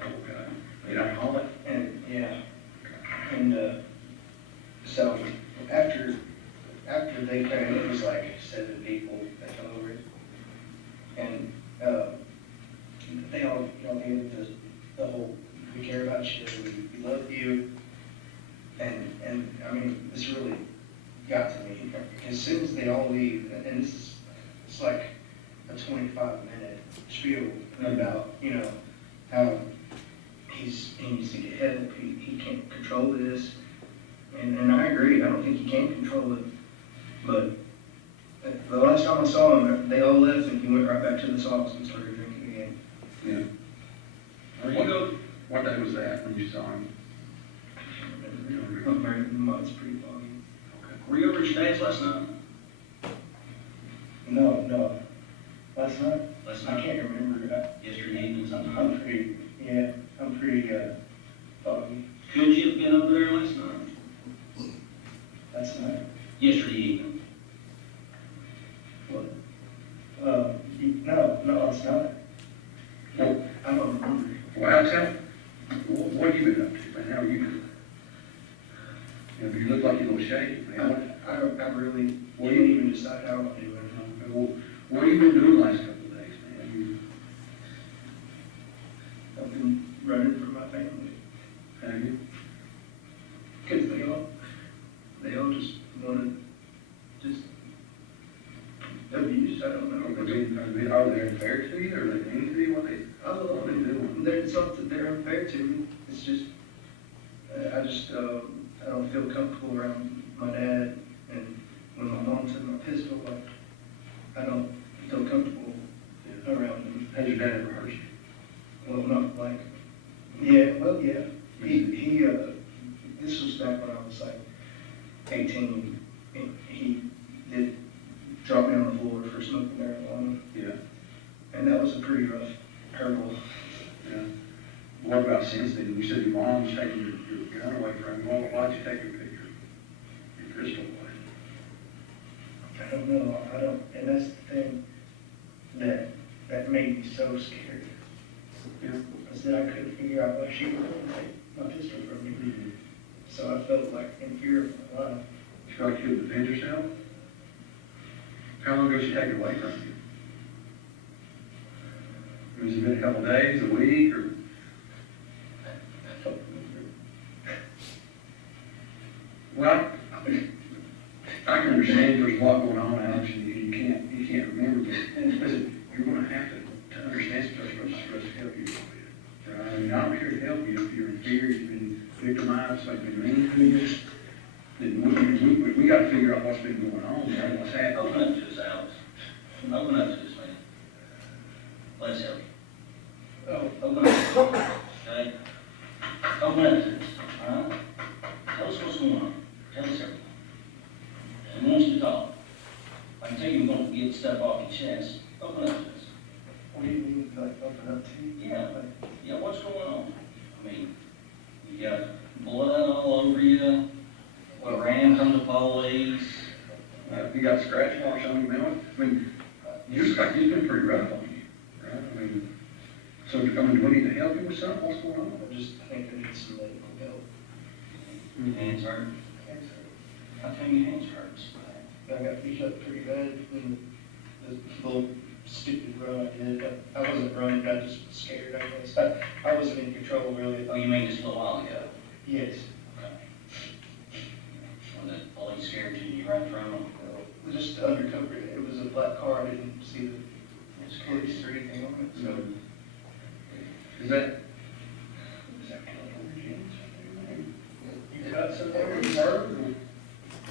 Okay. You alcoholic? And, yeah. And, so, after they came, it was like 7 people that come over. And, they all gave the whole, we care about you, we love you. And, I mean, this really got to me. As soon as they all leave, and this is, it's like a 25-minute spiel about, you know, how he needs to get help, he can't control this. And I agree, I don't think he can control it. But the last time I saw him, they all left and he went right back to this office and started drinking again. Yeah. What day was that when you saw him? Mine's pretty foggy. Were you over at your dad's last night? No. Last night? Last I night? can't remember. Yesterday evening sometime? I'm pretty foggy. Could you have been over there last night? Last night? Yesterday evening? What? No, last night. No, I don't remember. Well, what have you been up to, man? How are you doing? You look like you're a little shaky, man. I really can't even decide how I'm doing. What have you been doing the last couple of days, man? I've been running from my family. Have you? Because they all just want to abuse, I don't know. Are they unfair to you, or are they mean to you? What are they doing? There's something, they're unfair to me. It's just, I don't feel comfortable around my dad, and when my mom took my pistol, I don't feel comfortable seen him, he did drop me on the floor for smoking marijuana, Yeah, and that was a pretty rough hurdle. yeah. What about since then? You said your mom was taking your gun away from you. Why'd you take your pistol away? I don't know, and that's the thing that made me so scared. Yeah. Is that I couldn't figure out why she would take my pistol from me. So I felt like in fear of my life. You feel like you could defend yourself? How long ago did she take it away from you? Has it been a couple days, a week, or? I don't remember. Well, I can understand there's a lot going on, Alex, and you can't remember, but listen, you're gonna have to understand stuff for us to help you a little bit. Right? I mean, I'm here to help you. If you're in fear, you've been victimized, something's been mean to you, then we gotta figure out what's been going on, right? What's happening. Open up to us, Alex. Open up to us, man. Let's help you. Oh, Open up, okay? Open up to us, all right? Tell us what's going on. Tell us everything. We want you to talk. I can tell you we're going to get stuff off your chest. Open up to us. what do you mean, like, open up to you? Yeah, yeah, what's going on? I mean, you got blood all over you. We ran from the police. You got scratch marks on your mouth. I mean, it's been pretty rough on you, right? I mean, so, do we need to help you with something? What's going on? I just think I need some medical help. Your hands hurt. Hands hurt. How come your hands hurt? I got beat up pretty bad in the little stupid run I did. I wasn't running, I just was scared, I guess. I wasn't in control, really. Oh, you mean just a little while ago? Yes. Okay. When the police scared you, you ran from them? Just undercover, it was a black car, I didn't see the It scared police you. or anything on it, so. Is that? You got something hurt?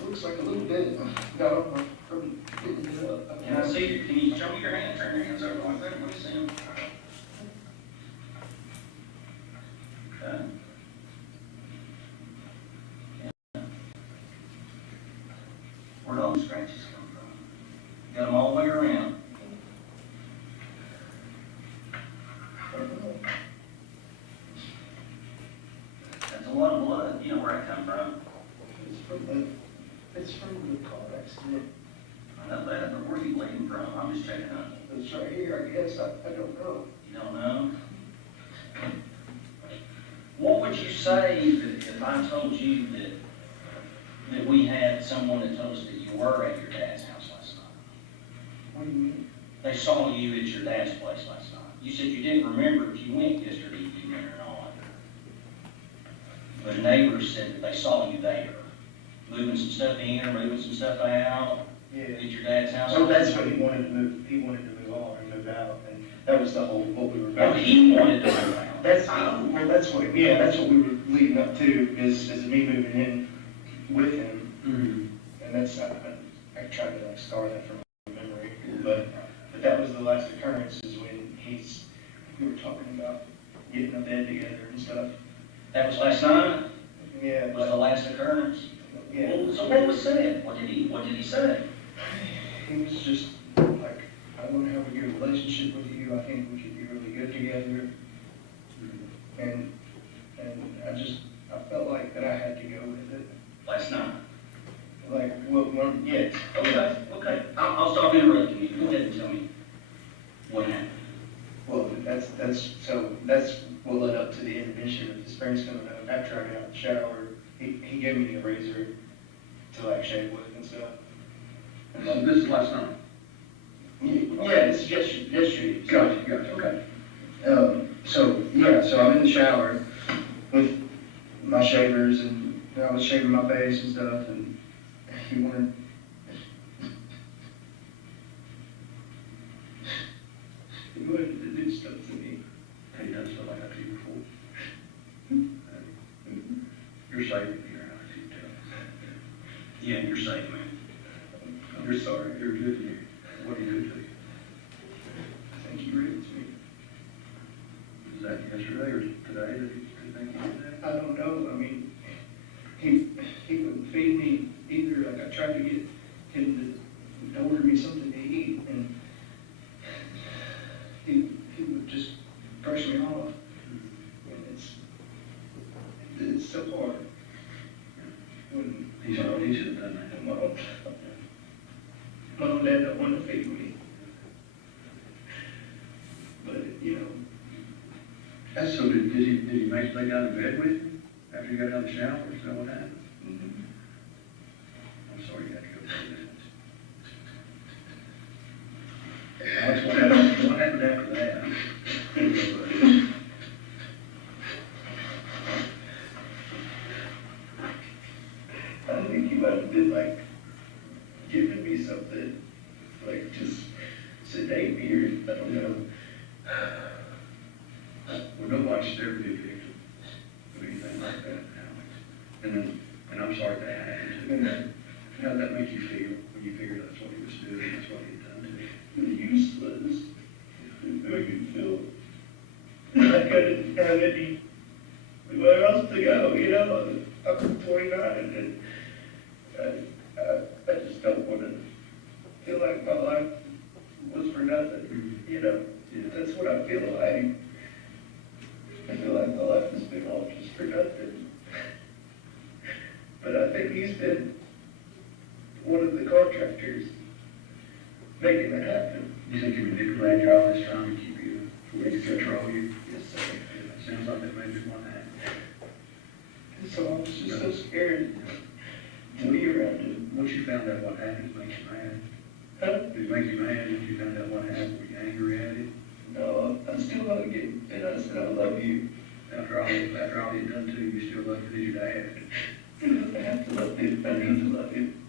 Looks like a little bit. No, I'm from getting it up. Can I see, can you show me your hands? Turn your hands over like that, let me see them. Okay. Yeah. Where'd all the scratches come from? Got them all the way around. That's a lot of blood. You know where it come from. It's from the car accident. I know that, but where are you bleeding from? I'm just checking on you. It's right here, I guess. I don't know. You don't know? What would you say if I told you that we had someone that told us that you were at your dad's house last night? What do you mean? They saw you at your dad's place last night. You said you didn't remember if you went yesterday evening or not. But neighbors said that they saw you there, moving some stuff in or moving some stuff out Yeah. at your dad's house. So that's what he wanted to move. He wanted to move on and move out, and that was the whole what we were Oh, about. he wanted to move out. That's well. That's what. Yeah, that's what we were leading up to. Is me moving in with him, and that's I tried to like scar that from my memory, but that was the last occurrence is when we were talking about getting a bed together and stuff. That was last night? Yeah. Was the last occurrence? Yeah. Well, so what was said? What did he say? He was just like, I want to have a good relationship with you. I think we could be really good together. And I felt like that I had to go with it. Last night? Like, well, yes. Okay. I'll stop interrupting you. Go ahead and tell me what happened. Well, that's what led up to the intervention of his parents coming up. After I got out of the shower, he gave me a razor to like shave with and stuff. So this is last night? Yeah, this is yesterday. Gotcha, okay. So I'm in the shower with my shavers and I was shaving my face and stuff, and he wanted to do stuff to me. Have you done stuff like that to you before? You're safe here, Alex, you tell us. Yeah, you're safe, man. You're sorry, you're good to you. What do you do to you? I think he raped me. Was that yesterday or today that you think you did that? I don't know. I mean, he wouldn't feed me either. Mom and Dad don't want to feed me. But, you know, That's so, did he make you lay down in bed with you after you got out of the shower? Is that what happened? I'm sorry you had to go through that. Alex, what happened after that? I think he might have been like giving me something, like just sedate me or, I don't know. Well, nobody should ever be a victim of anything like that, Alex. And I'm sorry that happened to you. How did that make you feel when you figured that's what he was doing, that's what he'd done to you? Useless. It made me feel like I didn't have anywhere else to go, you know? I'm 29 and I just don't want to feel like my life was for nothing, you know? That's what I feel like. I feel like my life has been all just for nothing. But I think he's been one of the contractors making it happen. You think he manipulated you all this time to keep you, to control you? Yes, sir. It sounds like that may be what happened. And so I was just so scared to be around him. Once you found out what happened, it makes you mad. Huh? Did it make you mad when you found out what happened? Were you angry at it? No, I still hug him, and I said, I love you. After all he'd done to you, you still loved him as your dad. I have to love him. I need to love him.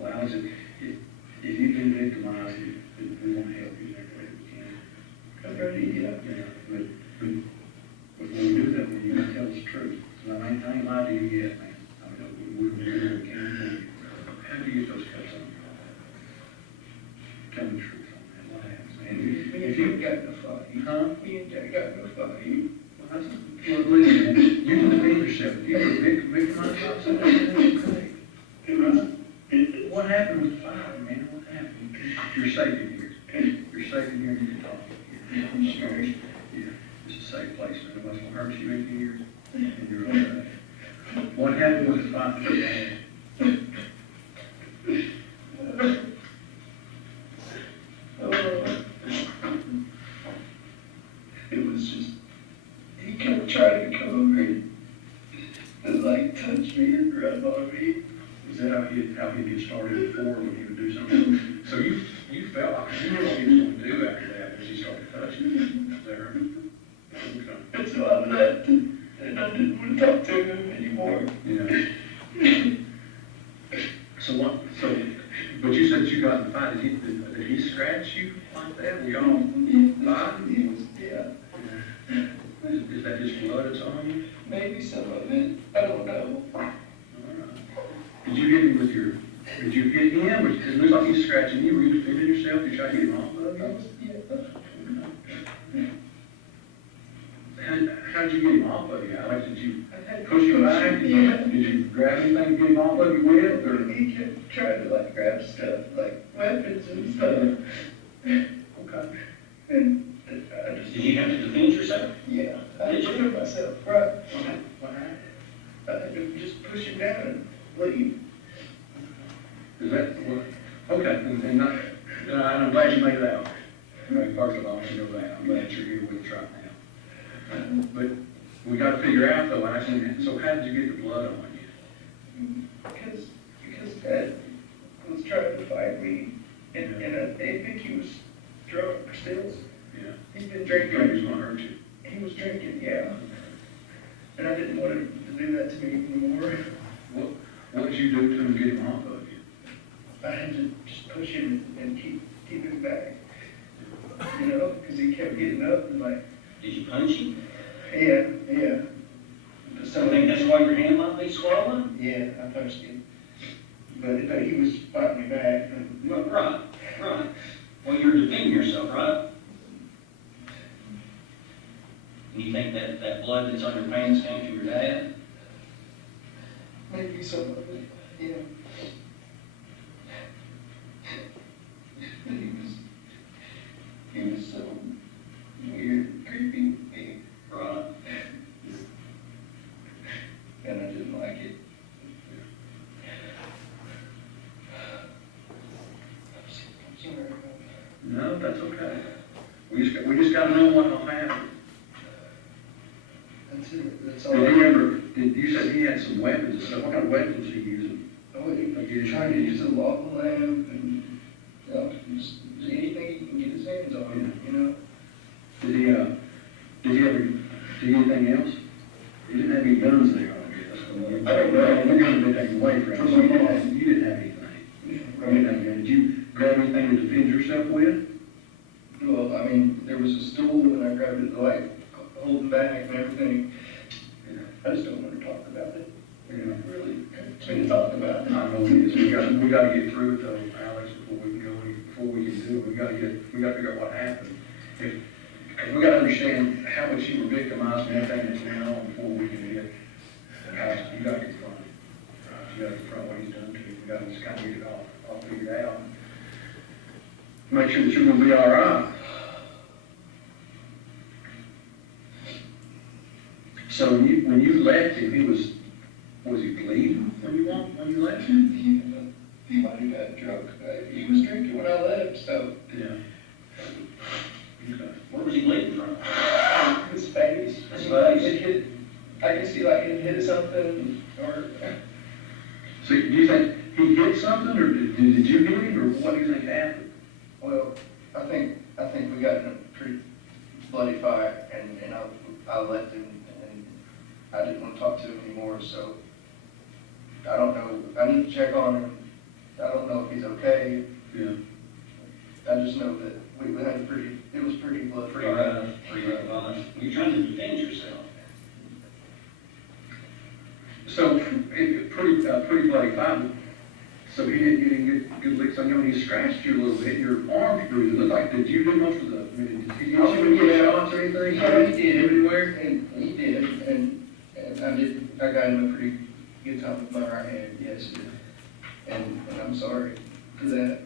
Well, Alex, if you've been victimized, we want to help you in every way we can. I'm ready, yeah. Yeah, but when we do that, when you gotta tell us the truth. So I ain't lied to you yet, man. I mean, we do what we can for you. How do you get those cuts on your arm? Tell me the truth on that, what happens, man? Me and Dad got in a fight. Huh? Me and Dad got in a fight. Well, listen, man, you can defend yourself. If you were victimized by somebody, that's okay. What happened with the fight, man? What happened? You're safe in here. You're safe in here, you can talk in here. Sure. Yeah, it's a safe place, man. Nobody's gonna hurt you in here, and you're okay. What happened with the fight with your dad? It was just, he kept trying to come over and like touch me and rub on me. Is that how he get started before when he would do something? So you felt like you knew what he was going to do after that as he started touching you? Is that right? Okay. And so I left and I didn't want to talk to him anymore. Yeah. But you said you got in the fight. Did he scratch you like that? Were y'all fighting? Yeah. Is that his blood that's on you? Maybe some of it. I don't know. All right. Did you hit him with your? Did you hit him? It looks like he's scratching you. Were you defending yourself to try to get him off of you? How'd you get him off of you, Alex? Did you push him back? Yeah. Did you grab anything to get him off of you with? Or? He kept trying to like grab stuff, like weapons and stuff. Okay. And I just, Did you have to defend yourself? yeah, I defended myself, right? What happened? I had to just push him down and leave. Is that what? Okay, and not, I'm glad you made it out. All right, first of all, I know that. I'm glad you're here with us right now. But we got to figure out though, actually, so how did you get the blood on you? Because Dad was trying to fight me, and I think he was drunk still. Yeah. He's been He was drinking. gonna hurt you. He was drinking, yeah. And I didn't want him to do that to me anymore. What did you do to him to get him off of you? I had to just push him and keep him back. You know, because he kept getting up and like, Did you punch him? yeah. But So I think that's why your hand might be swollen? yeah, I punched him. But he was fighting me back. Well, right. Well, you're defending yourself, right? And you think that blood that's on your pants came from your dad? Maybe some of it, yeah. But he was so weird, creepy. That's all. Did he ever, you said he had some weapons and stuff, what kind of weapons was he using? Oh, he trying to use a lava lamp and, you know, just anything he can get his hands on, you know? Did he ever, do anything else? He didn't have any guns there, I guess. I don't know. The guns been taken away from From you. my You didn't mom. have, you didn't have anything. You didn't have a gun. Did you grab anything to defend yourself with? Well, I mean, there was a stool and I grabbed it, like, holding back and everything. I just don't want to talk about it. Yeah. Really, it's been talked about. I know it is. We gotta get through it though, Alex, before we can go before we can do it. We gotta figure out what happened. If we gotta understand how much you were victimized and everything that's going on before we can get, you gotta confront it. You gotta confront what he's done to you. We gotta just kind of get it all figured out. Make sure that you're gonna be all right. So when you left him, was he bleeding when you left him? He might have got drunk. He was drinking when I left, so. Yeah. Okay. Where was he bleeding from? His face. His Like, face. it hit, I can see like it hit something or. So do you think he hit something, or did you hit him, or what do you think happened? Well, I think we got in a pretty bloody fight and I left him and I didn't want to talk to him anymore, so. I don't know, I need to check on him. I don't know if he's okay. Yeah. I just know that we had it was pretty bloody. Pretty rough, violent. You're trying to defend yourself. So, pretty bloody fight. So he didn't get good licks on you, and he scratched you a little bit, your arms bruised. It looked like, did you do most of the, I mean, did he get you any shots or anything? Yeah, he did. Everywhere? And he did, and I got him a pretty good time with my right hand, yes. And I'm sorry for that.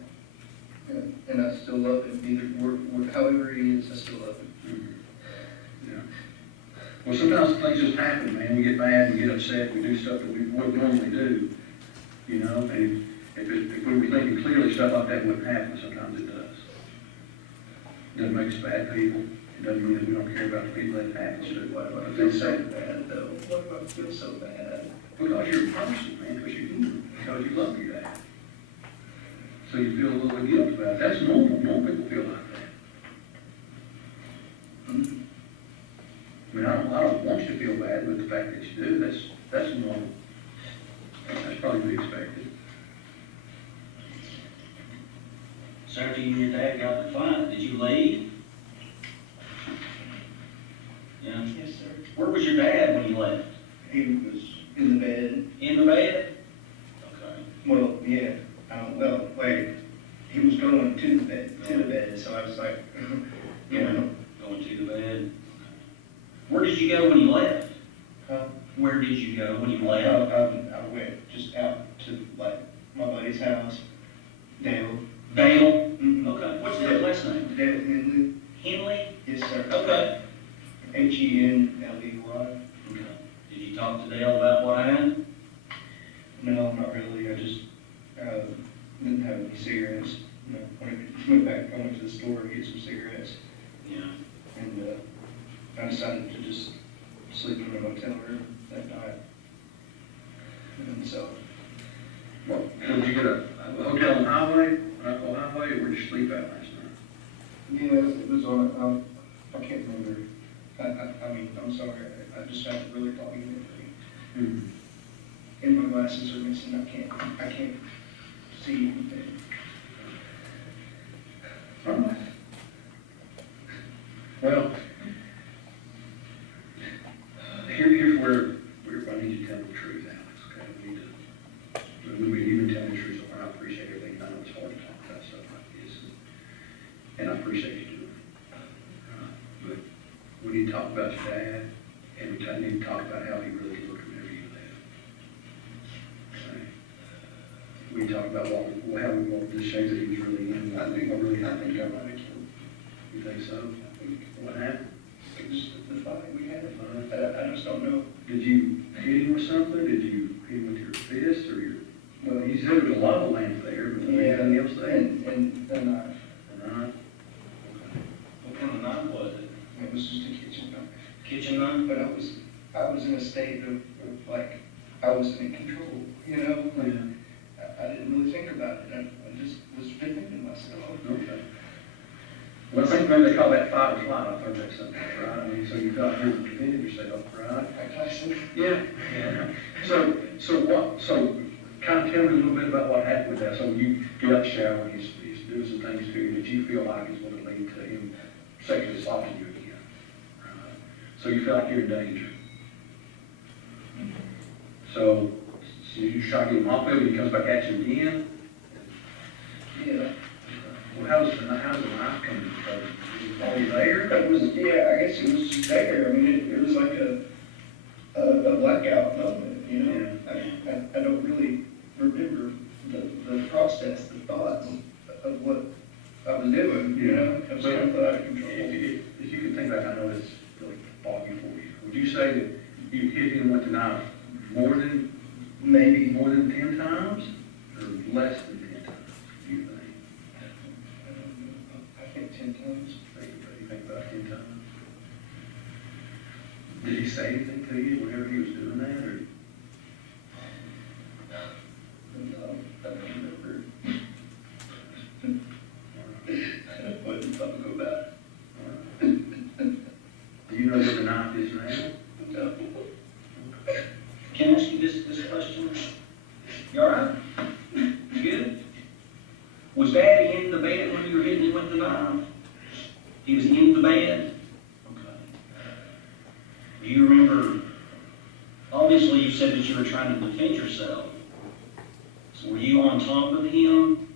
And I still love him, however he is, I still love him. Yeah. Well, sometimes things just happen, man. We get mad, we get upset, we do stuff that we would normally do, you know? And if we were thinking clearly, stuff like that wouldn't happen. Sometimes it does. Doesn't make us bad people. It doesn't mean that we don't care about the people that it happens to. Why do I feel so bad, though? Why do I feel so bad? Because you're a person, man, because you love your dad. So you feel a little bit guilt about it. That's normal. Normal people feel like that. Mhm. I mean, I don't want you to feel bad, but the fact that you do, that's normal. That's probably to be expected. So after you and your dad got in the fight, did you leave? Yeah. Yes, sir. Where was your dad when you left? He was in the bed. In the bed? Okay. Well, yeah, well, wait, he was going to the bed, so I was like, you know. Going to the bed. Where did you go when you left? Huh? Where did you go when you I left? went just out to, like, my buddy's house, Dale. Dale? Mhm. Okay. What's Dale's last name? Dale Henley. Henley? Yes, sir. Okay. Henley. Okay. Did you talk to Dale about what happened? No, not really, I just, didn't have any cigarettes. You know, I went to the store to get some cigarettes, Yeah. and, I decided to just sleep in a motel room that night. And so, Well, did you get a hotel on the highway, Rockville Highway, or where'd you sleep at last night? yeah, it was on, I can't remember. I mean, I'm sorry, I just have to really call you anything. And my glasses are missing, I can't see anything. All right. Well, here's where I need you to tell the truth, Alex, okay? You've been telling the truth, so I appreciate everything. I know it's hard to talk about stuff like this, and I appreciate you doing it. But we need to talk about your dad, and we need to talk about how he really looked whenever you left. Okay? We need to talk about how we want the shape that he was really in. I think I might have killed him. You think so? What happened? Just the fight we had. I just don't know. Did you hit him with something? Did you hit him with your fist or your? Well, You said there was a lava lamp there, but anything else there? And a knife. A knife? What kind of knife was it? It was just a kitchen knife. Kitchen knife? But I was in a state of like, I wasn't in control, you know? Like, I didn't really think about it, I just was defending myself. Okay. Well, I think maybe they call that fight or flight, I've heard that something, right? I mean, so you felt you were defending yourself, right? I said, Yeah. So kind of tell me a little bit about what happened with that. So when you get out the shower, he's doing some things to you that you feel like is going to lead to him sexually assaulting you again. Right? So you feel like you're in danger. So you try to get him off of it, he comes back at you again. yeah. Well, how does the knife come into play? Was it already there? It was, yeah, I guess it was just there. I mean, it was like a blackout moment, you know? I don't really remember the process, the thoughts of what I was doing, you know? I was kind of out of control. If you could think back, I know it's really foggy for you. Would you say that you hit him with the knife Maybe more than 10 times, or less than 10 times, do you think? I think 10 times. You think about 10 times? Did he say anything to you whenever he was doing that, or? No, I don't remember. What did talk about? Do you know where the knife is now? No. Can I ask you this question? You all right? You good? Was Daddy in the bed when you were hitting him with the knife? He was in the bed? Okay. Do you remember, obviously you said that you were trying to defend yourself. So were you on top of him,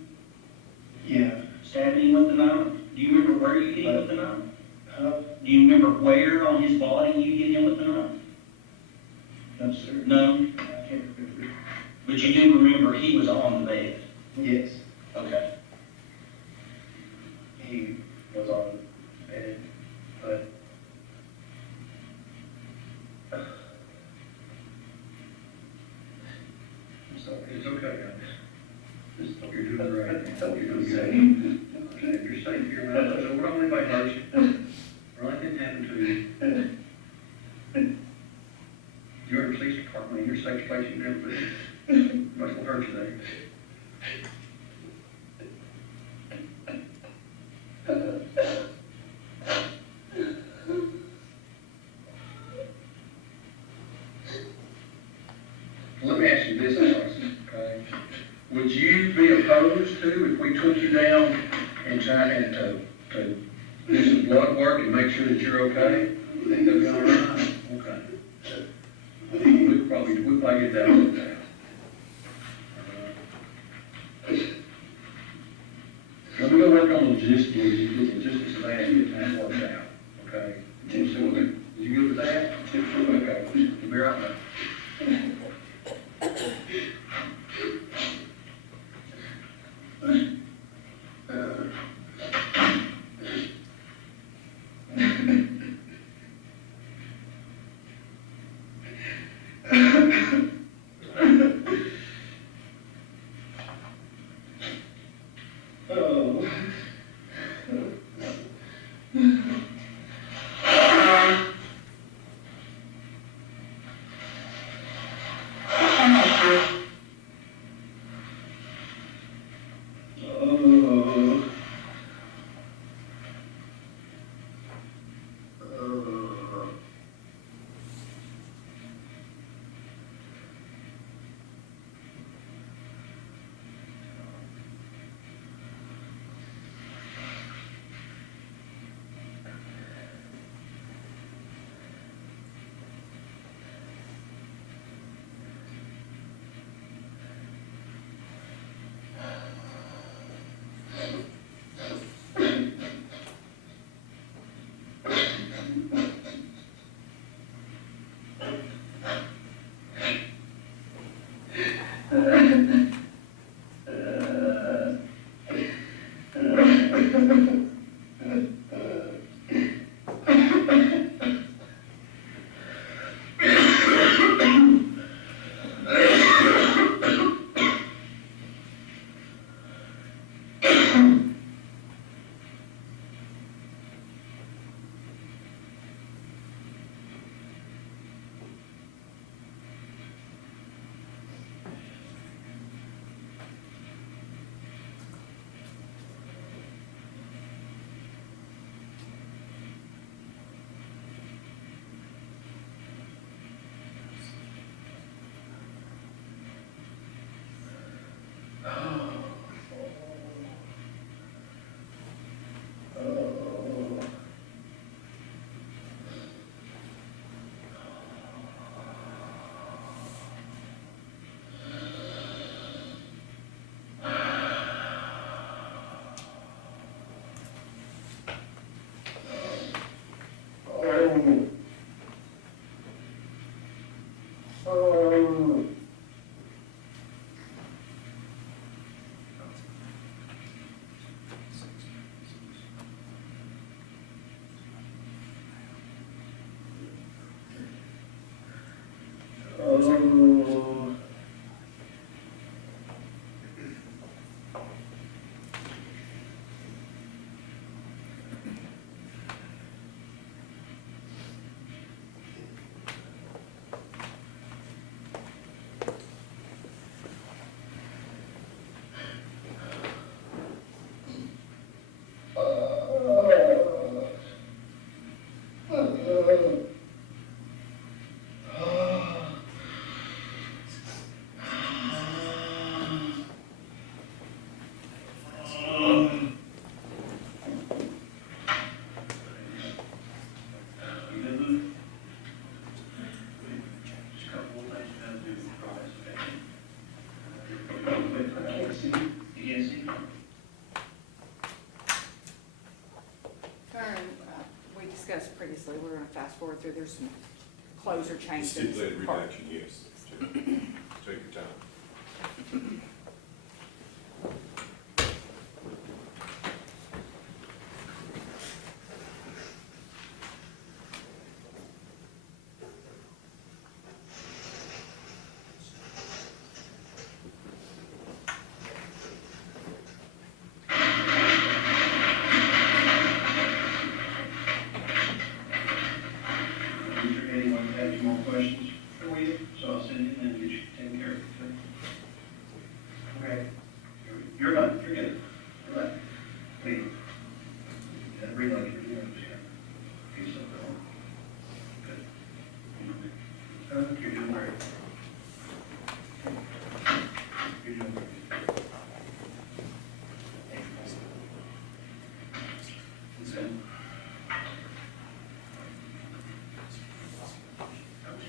Yeah. stabbing him with the knife? Do you remember where you hit him with the knife? Huh? Do you remember where on his body you hit him with the knife? No, sir. No? I can't remember. But you do remember he was on the bed? Yes. Okay. He was on the bed, but I'm sorry. It's okay, guys. You're doing great. I You're doing safe. good. You're safe here, man. So we're not going to anybody hurt you. Or anything happen to you. You're in the police department, you're safe place you've never been. Much will hurt you there. Let me ask you this, Alex, okay? Would you be opposed to if we took you down and tried to do some blood work and make sure that you're okay? You think that'd be all right? Okay. We'll probably get that worked out. Let me go work on the logistics of that and get that worked out, okay? Is you good with that? Okay, we'll be right back. We discussed previously, we're gonna fast forward through, there's some closure changes. Stipulated reduction, yes. Take your time. Mr. Anyone have any more questions for you? So I'll send it and get you taken care of. Okay. You're done, you're good. You're done. Please. Breathe like you're doing it. Okay, so good. You're doing great. You're doing great. Listen.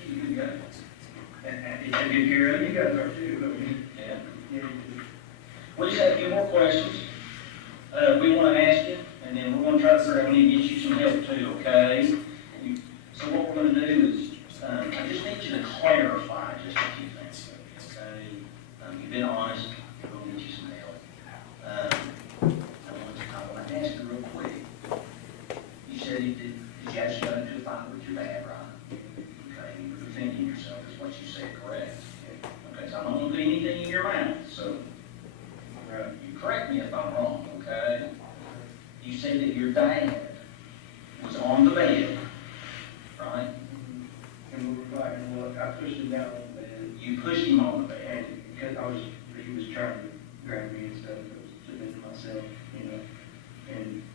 You got it. And take care of it. You guys are too, don't you? Yeah. Yeah. We just have a few more questions, we want to ask you, and then we're going to try to figure out, we need to get you some help too, okay? So what we're going to do is, I just need you to clarify just a few things, okay? You've been honest, we're going to get you some help. I want to ask you real quick. You said did you actually got into a fight with your dad, right? Okay, you were defending yourself, is what you said, correct? Okay, so I don't want to put anything in your mouth, so you correct me if I'm wrong, okay? You said that your dad was on the bed, right? And we were fighting, well, I pushed him down on the bed, You pushed him on the bed. and because he was trying to grab me and stuff, I was submitting myself, you know,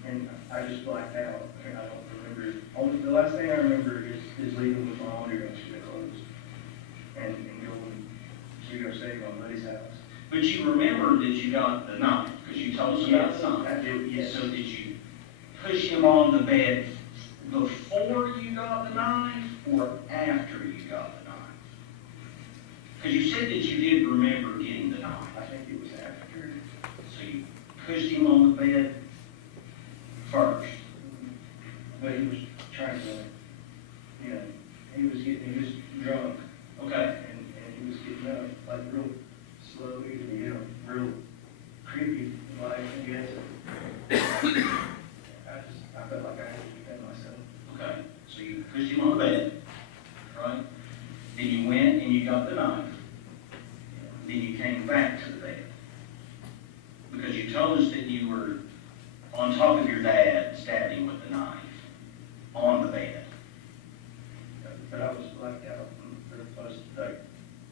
and I just blacked out, and I don't remember, only, the last thing I remember is leaving with my underwear clothes, and going to go stay at my buddy's house. But you remember that you got the knife, because you told us about the knife. I did, yes. So did you push him on the bed before you got the knife, or after you got the knife? Because you said that you did remember getting the knife. I think it was after. So you pushed him on the bed first. But he was trying to, you know, he was drunk, Okay. and he was getting up, like real slowly, you know, real creepy, like, I guess. I felt like I had to defend myself. Okay. So you pushed him on the bed, right? Then you went and you got the knife. Then you came back to the bed. Because you told us that you were on top of your dad, stabbed him with the knife on the bed. But I was blacked out, and I was like,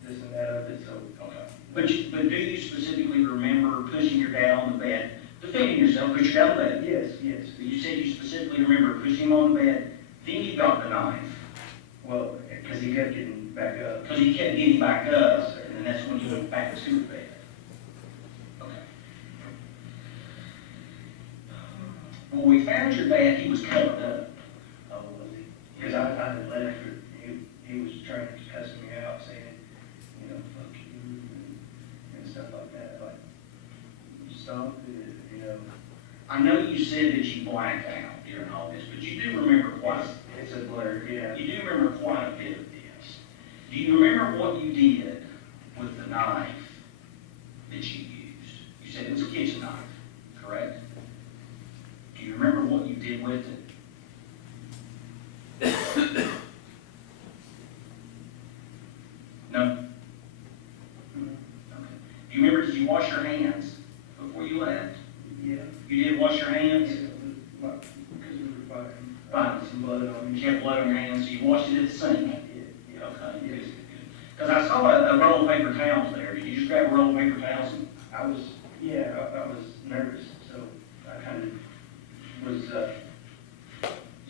this and that of it, so. Okay. But do you specifically remember pushing your dad on the bed, defending yourself, because your dad on the bed? Yes, yes. You said you specifically remember pushing him on the bed, then you got the knife. Well, because he kept getting back up. Because he kept getting back up, and that's when you went back to the bed. Okay. When we found your dad, he was covered up. Oh, was he? Because I had left, he was trying to cuss me out, saying, you know, fuck you, and stuff like that, like, stop it, you know. I know you said that you blacked out during all this, but you do remember quite. It's a blur, yeah. You do remember quite a bit of this. Do you remember what you did with the knife that you used? You said it was a kitchen knife, correct? Do you remember what you did with it? No? Okay. Do you remember, did you wash your hands before you left? Yeah. You did wash your hands? Because we were fighting. Fine. Some blood on me. You had blood on your hands, so you washed it at the sink? Yeah. Okay, good, good. Because I saw a roll of paper towels there. Did you just grab a roll of paper towels? I was nervous, so I kind of was,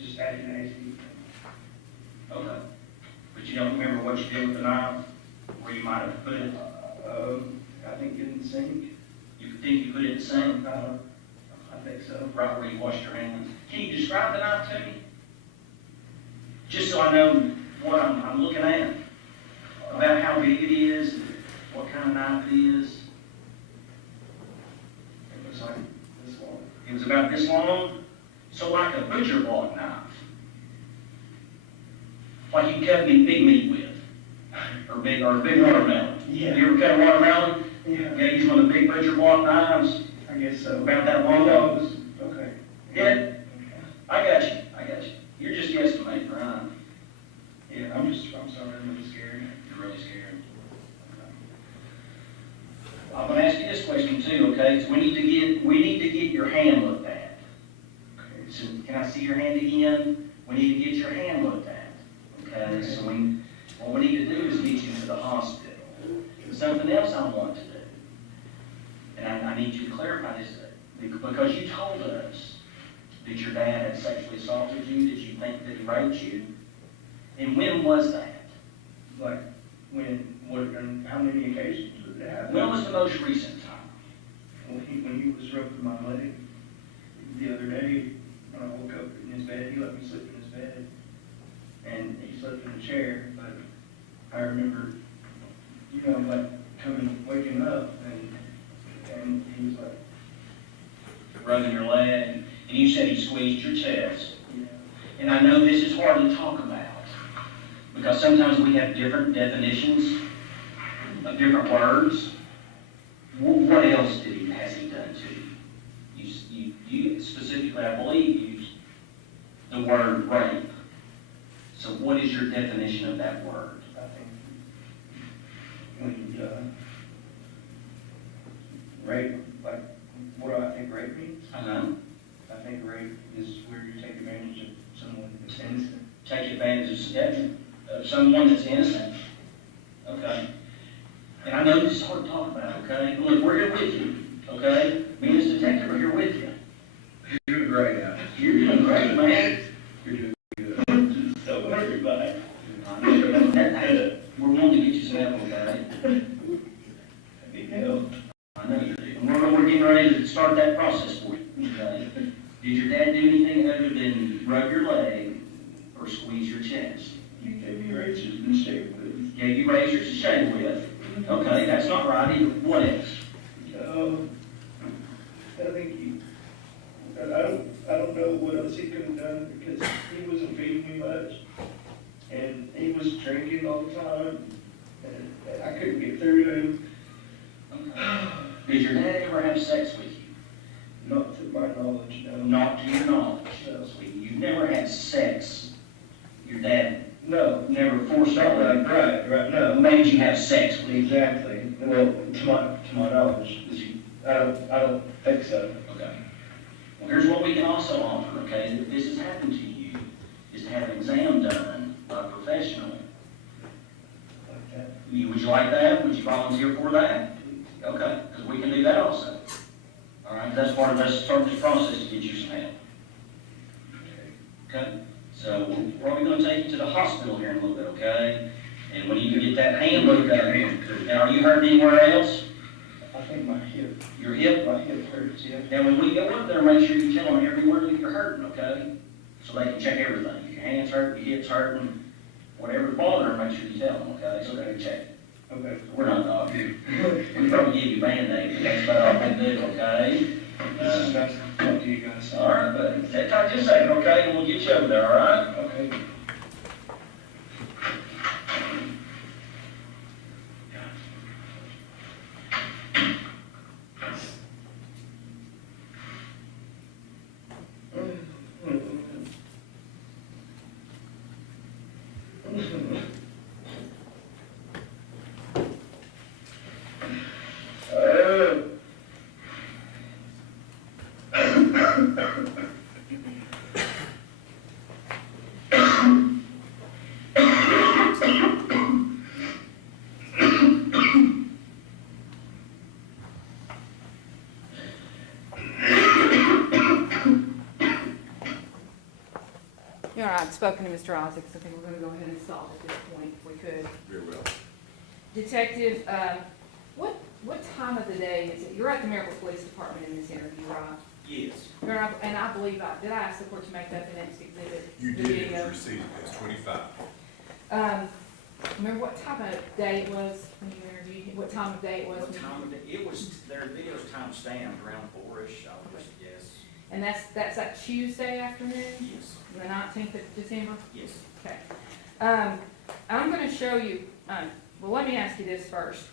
just acting nasty. Okay. But you don't remember what you did with the knife? Where you might have put it? I think in the sink. You think you put it in the sink? I think so. Right where you washed your hands? Can you describe the knife to me? Just so I know what I'm looking at. About how big it is, what kind of knife it is. It was like this long. It was about this long, so like a butcher block knife. Like you cut big meat with, or a big watermelon. Yeah. You ever cut a watermelon? Yeah. Yeah, use one of the big butcher block knives, I guess so. about that long. No, it was, okay. Yeah, I got you. You're just guesstimating, right? Yeah, I'm sorry, I'm really scared. You're really scared. I'm gonna ask you this question too, okay? So we need to get your hand looked at. Okay. So can I see your hand again? We need to get your hand looked at. Okay, so what we need to do is get you to the hospital. Something else I want to do, and I need you to clarify this, because you told us that your dad had sexually assaulted you, that you think that he raped you. And when was that? Like, and how many occasions did it happen? When was the most recent time? When he was rubbing my leg the other day, when I woke up in his bed, he let me sleep in his bed. And he slept in a chair, but I remember, like waking up, and he was like, Rubbing your leg, and you said he squeezed your chest. yeah. And I know this is hard to talk about, because sometimes we have different definitions of different words. What else has he done to you? You specifically, I believe, used the word rape. So what is your definition of that word? I think when rape, like, what do I think rape means? Uh-huh. I think rape is where you take advantage of someone that's innocent. Take advantage of someone that's innocent. Okay. And I know this is hard to talk about, okay? Look, we're here with you, okay? Me and this detective are here with you. You're doing great, Al. You're doing great, man. You're doing good. So everybody. Hey, we're wanting to get you some help, okay? Big help. I know you do. And we're getting ready to start that process for you, okay? Did your dad do anything other than rub your leg or squeeze your chest? You gave me razors and shave with. Gave you razors to shave with? Okay, that's not right either. What else? I think I don't know what else he could have done, because he wasn't feeding me much, and he was drinking all the time, and I couldn't get through to him. Did your dad ever have sex with you? Not to my knowledge, no. Not to your knowledge, No. sweetie. You've never had sex. Your dad No. never forced Not that like, right, no. made you have sex with you. Exactly. Well, to my knowledge, I don't think so. Okay. Well, here's what we can also offer, okay? If this has happened to you, is to have an exam done by a professional. Like that. Would you like that? Would you volunteer for that? Okay, because we can do that also. All right, that's part of us starting this process to get you some help. Okay? So we're probably going to take you to the hospital here in a little bit, okay? And when you can get that hand looked at, now are you hurting anywhere else? I think my hip. Your hip? My hip hurts, yeah. Now when we go up there, make sure you tell them everywhere that you're hurting, okay? So they can check everything. If your hand's hurting, your hip's hurting, whatever's bothering, make sure you tell them, okay? So they can check it. Okay. We're not doctors. We probably give you Band-Aids, but that's about all we do, okay? Nice to talk to you guys. All right, buddy. Take just a second, okay? And we'll get you over there, all right? Okay. I've spoken to Mr. Isaacs, I think we're gonna go ahead and stop at this point if we could. Very well. Detective, what time of the day is it? You're at the Maryville Police Department in this interview, right? Yes. And I believe did I ask the court to make that the next exhibit? You The did, it video? was received as 25. Remember what time of day it was when you interviewed him? What time of day it was? What time of day, it was, their video's time stamped around 4-ish, I would guess. And that's that Tuesday afternoon, Yes, the 19th of December? yes. Okay. I'm gonna show you, well, let me ask you this first.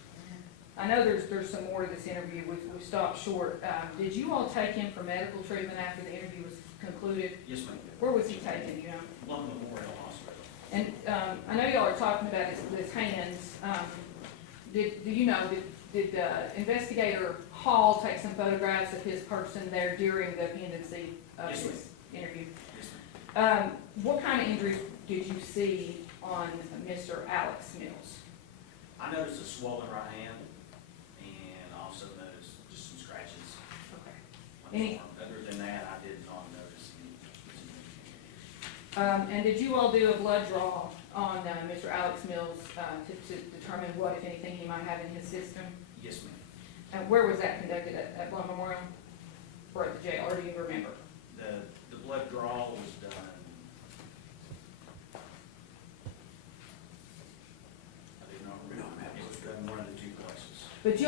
I know there's some more to this interview, we stopped short. Did you all take him for medical treatment after the interview was concluded? Yes, ma'am. Where was he taken, you know? London Memorial Hospital. And, I know y'all are talking about his hands. Do you know, did Investigator Hall take some photographs of his person there during the pendency of Yes, this interview? Yes, ma'am. What kind of injuries did you see on Mr. Alex Mills? I noticed a swollen right hand, and also noticed just some scratches Okay. on his Any- arm. Other than that, I did not notice any. And did you all do a blood draw on Mr. Alex Mills to determine what, if anything, he might have in his system? Yes, ma'am. And where was that conducted, at Blood Memorial or at the jail, or do you remember? The blood draw was done, I do not remember. It was done one of the two places. But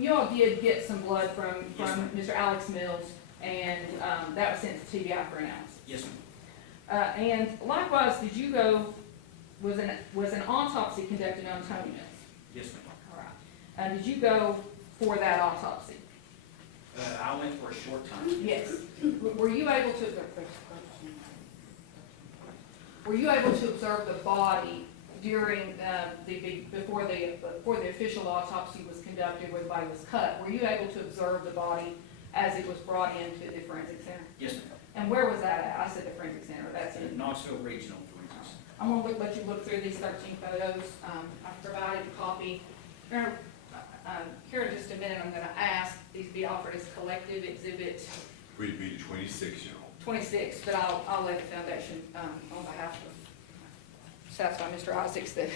y'all did get some blood from Yes, ma'am. Mr. Alex Mills, and that was sent to TBI for analysis. Yes, ma'am. And likewise, did you go, was an autopsy conducted on Tony Mills? Yes, ma'am. All right. Did you go for that autopsy? I went for a short time. Yes. Were you able to observe the body during before the official autopsy was conducted, where the body was cut? Were you able to observe the body as it was brought into the forensic center? Yes, ma'am. And where was that at? I said the forensic center, that's in. Knoxville Regional Forensics. I'm gonna let you look through these 13 photos. I've provided a copy. Here in just a minute, I'm gonna ask these be offered as collective exhibit We'd be the 26-year-old. 26, but I'll let the foundation, on behalf of, satisfy Mr. Isaacs that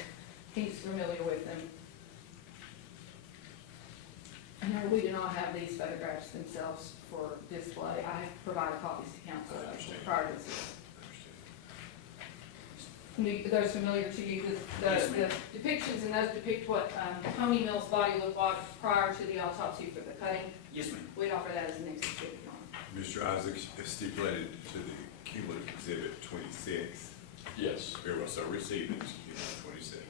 he's familiar with them. And no, we do not have these photographs themselves for display. I have provided copies to council I understand. prior to this. Understood. Are those familiar to you? Yes, The ma'am. depictions in those depict what Tony Mills' body looked like prior to the autopsy for the cutting. Yes, ma'am. We'd offer that as an exhibit, Your Honor. Mr. Isaacs is stipulated to the cumulative exhibit 26. Yes. Very well, so received it, 26.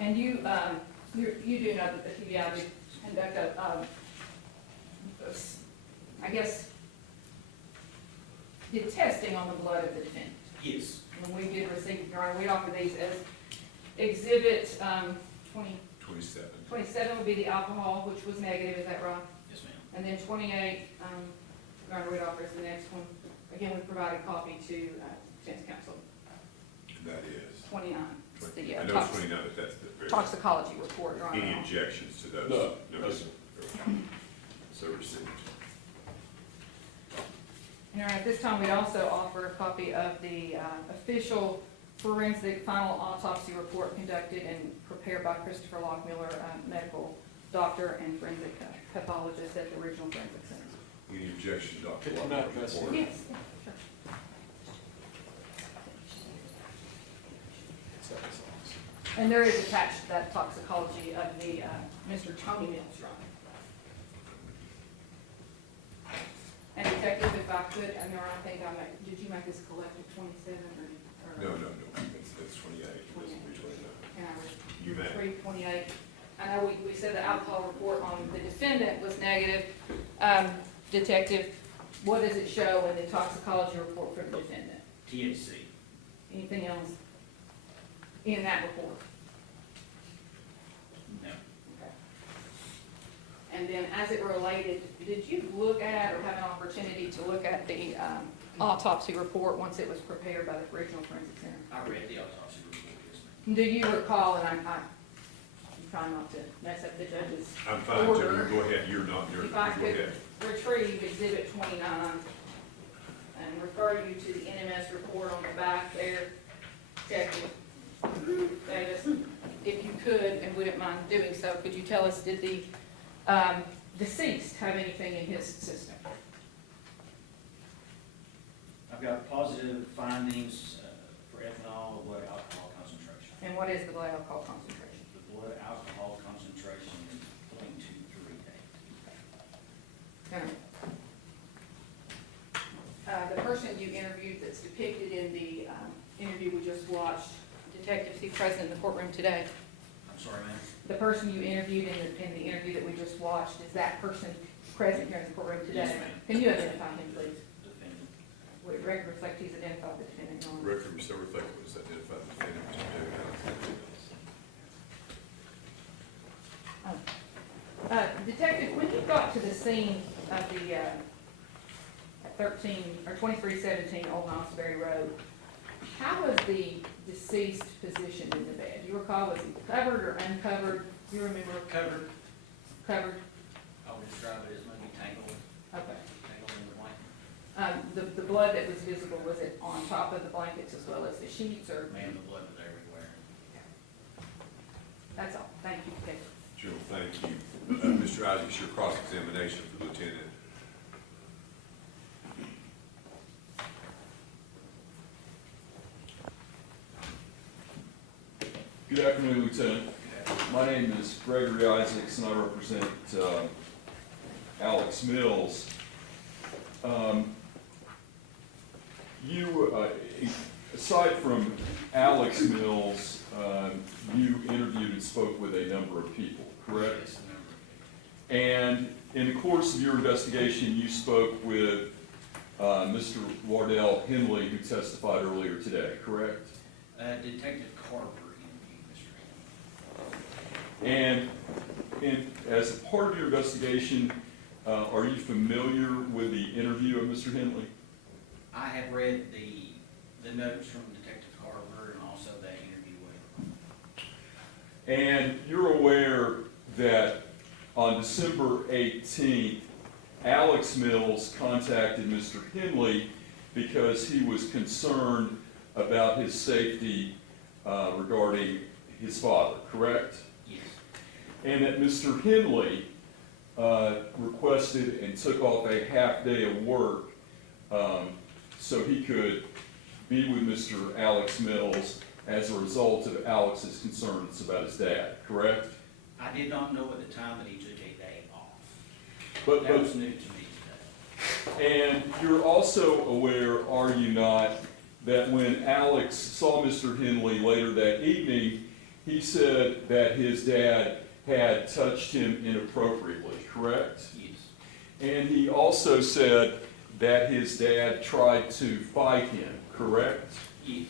And you do know that the TBI did conduct I guess, did testing on the blood of the defendant. Yes. And we did receive, Your Honor, we offer these as exhibit 27. 27 would be the alcohol, which was negative, is that right? Yes, ma'am. And then 28, Your Honor, we'd offer as the next one. Again, we provide a copy to defense counsel. And that is? 29. It's the, I know it's 29, but that's the very. toxicology report, Your Honor. Any objections to those? No, no, sir. So received. Your Honor, at this time, we'd also offer a copy of the official forensic final autopsy report conducted and prepared by Christopher Lockmiller, medical doctor and forensic pathologist at the Regional Forensic Center. Any objection, Dr. Can I Walker? address report? Yes, sure. And there is attached to that toxicology of the, Mr. Tony Mills, Your Honor. And Detective, if I could, I know, I think did you make this collective 27 or? No, it's 28, it doesn't be 29. And I You was may. 328. I know we said the alcohol report on the defendant was negative. Detective, what does it show in the toxicology report for the defendant? THC. Anything else in that report? No. Okay. And then as it related, did you look at or have an opportunity to look at the autopsy report once it was prepared by the Regional Forensic Center? I read the autopsy report, yes, ma'am. Do you recall, and trying not to mess up the judge's I'm fine, order. Jim, you go ahead, you're not, you're, If you I go could ahead. retrieve exhibit 29 and refer you to the NMS report on the back there, Detective Davis, if you could, and wouldn't mind doing so, could you tell us, did the deceased have anything in his system? I've got positive findings for ethanol, blood alcohol concentration. And what is the blood alcohol concentration? The blood alcohol concentration is 0.238. The person you interviewed that's depicted in the interview we just watched, Detective Steve present in the courtroom today, I'm sorry, ma'am. the person you interviewed in the interview that we just watched, is that person present here in the courtroom today? Yes, ma'am. Can you identify him, please? Defendant. Would it record reflect he's identified the defendant? Your Honor? Record so reflective was identified the defendant, Mr. Davis. Detective, when you got to the scene of the 2317 Old Knoxbury Road, how was the deceased positioned in the bed? Do you recall, was he covered or uncovered? Do you remember? Covered. Covered? I would describe it as maybe tangled Okay. in the blanket. The blood that was visible, was it on top of the blankets as well as the sheets, or? Man, the blood was everywhere. That's all. Thank you, Detective. General, thank you. Mr. Isaacs, your cross-examination of the lieutenant. Good afternoon, Lieutenant. My name is Gregory Isaacs, and I represent Alex Mills. Aside from Alex Mills, you interviewed and spoke with a number of people, correct? Yes, ma'am. And in the course of your investigation, you spoke with Mr. Wardell Henley, who testified earlier today, correct? Detective Carver interviewed Mr. Henley. And as a part of your investigation, are you familiar with the interview of Mr. Henley? I have read the notes from Detective Carver and also that interview waiver. And you're aware that on December 18th, Alex Mills contacted Mr. Henley because he was concerned about his safety regarding his father, correct? Yes. And that Mr. Henley requested and took off a half day of work so he could be with Mr. Alex Mills as a result of Alex's concerns about his dad, correct? I did not know at the time that he took a day off. But That was new to me today. and you're also aware, are you not, that when Alex saw Mr. Henley later that evening, he said that his dad had touched him inappropriately, correct? Yes. And he also said that his dad tried to fight him, correct? Yes.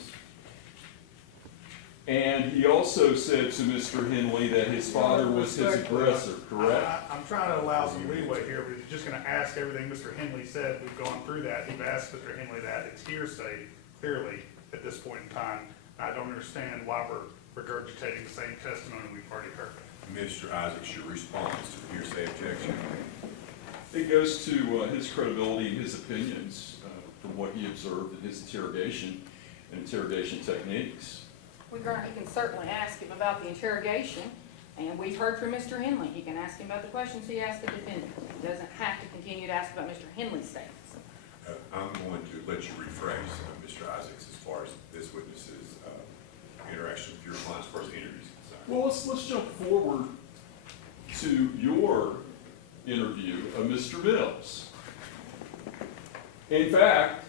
And he also said to Mr. Henley that his father was his aggressor, correct? I'm trying to allow some leeway here, but he's just gonna ask everything Mr. Henley said. We've gone through that. You've asked Mr. Henley that. It's hearsay, clearly, at this point in time. I don't understand why we're regurgitating the same testimony we've already heard. Mr. Isaacs, your response to the hearsay objection. It goes to his credibility and his opinions from what he observed in his interrogation and interrogation techniques. He can certainly ask him about the interrogation, and we've heard from Mr. Henley. He can ask him about the questions he asked the defendant. He doesn't have to continue to ask about Mr. Henley's statements. I'm going to let you rephrase, Mr. Isaacs, as far as this witness's interaction with your client as far as the interview is concerned. Well, let's jump forward to your interview of Mr. Mills. In fact,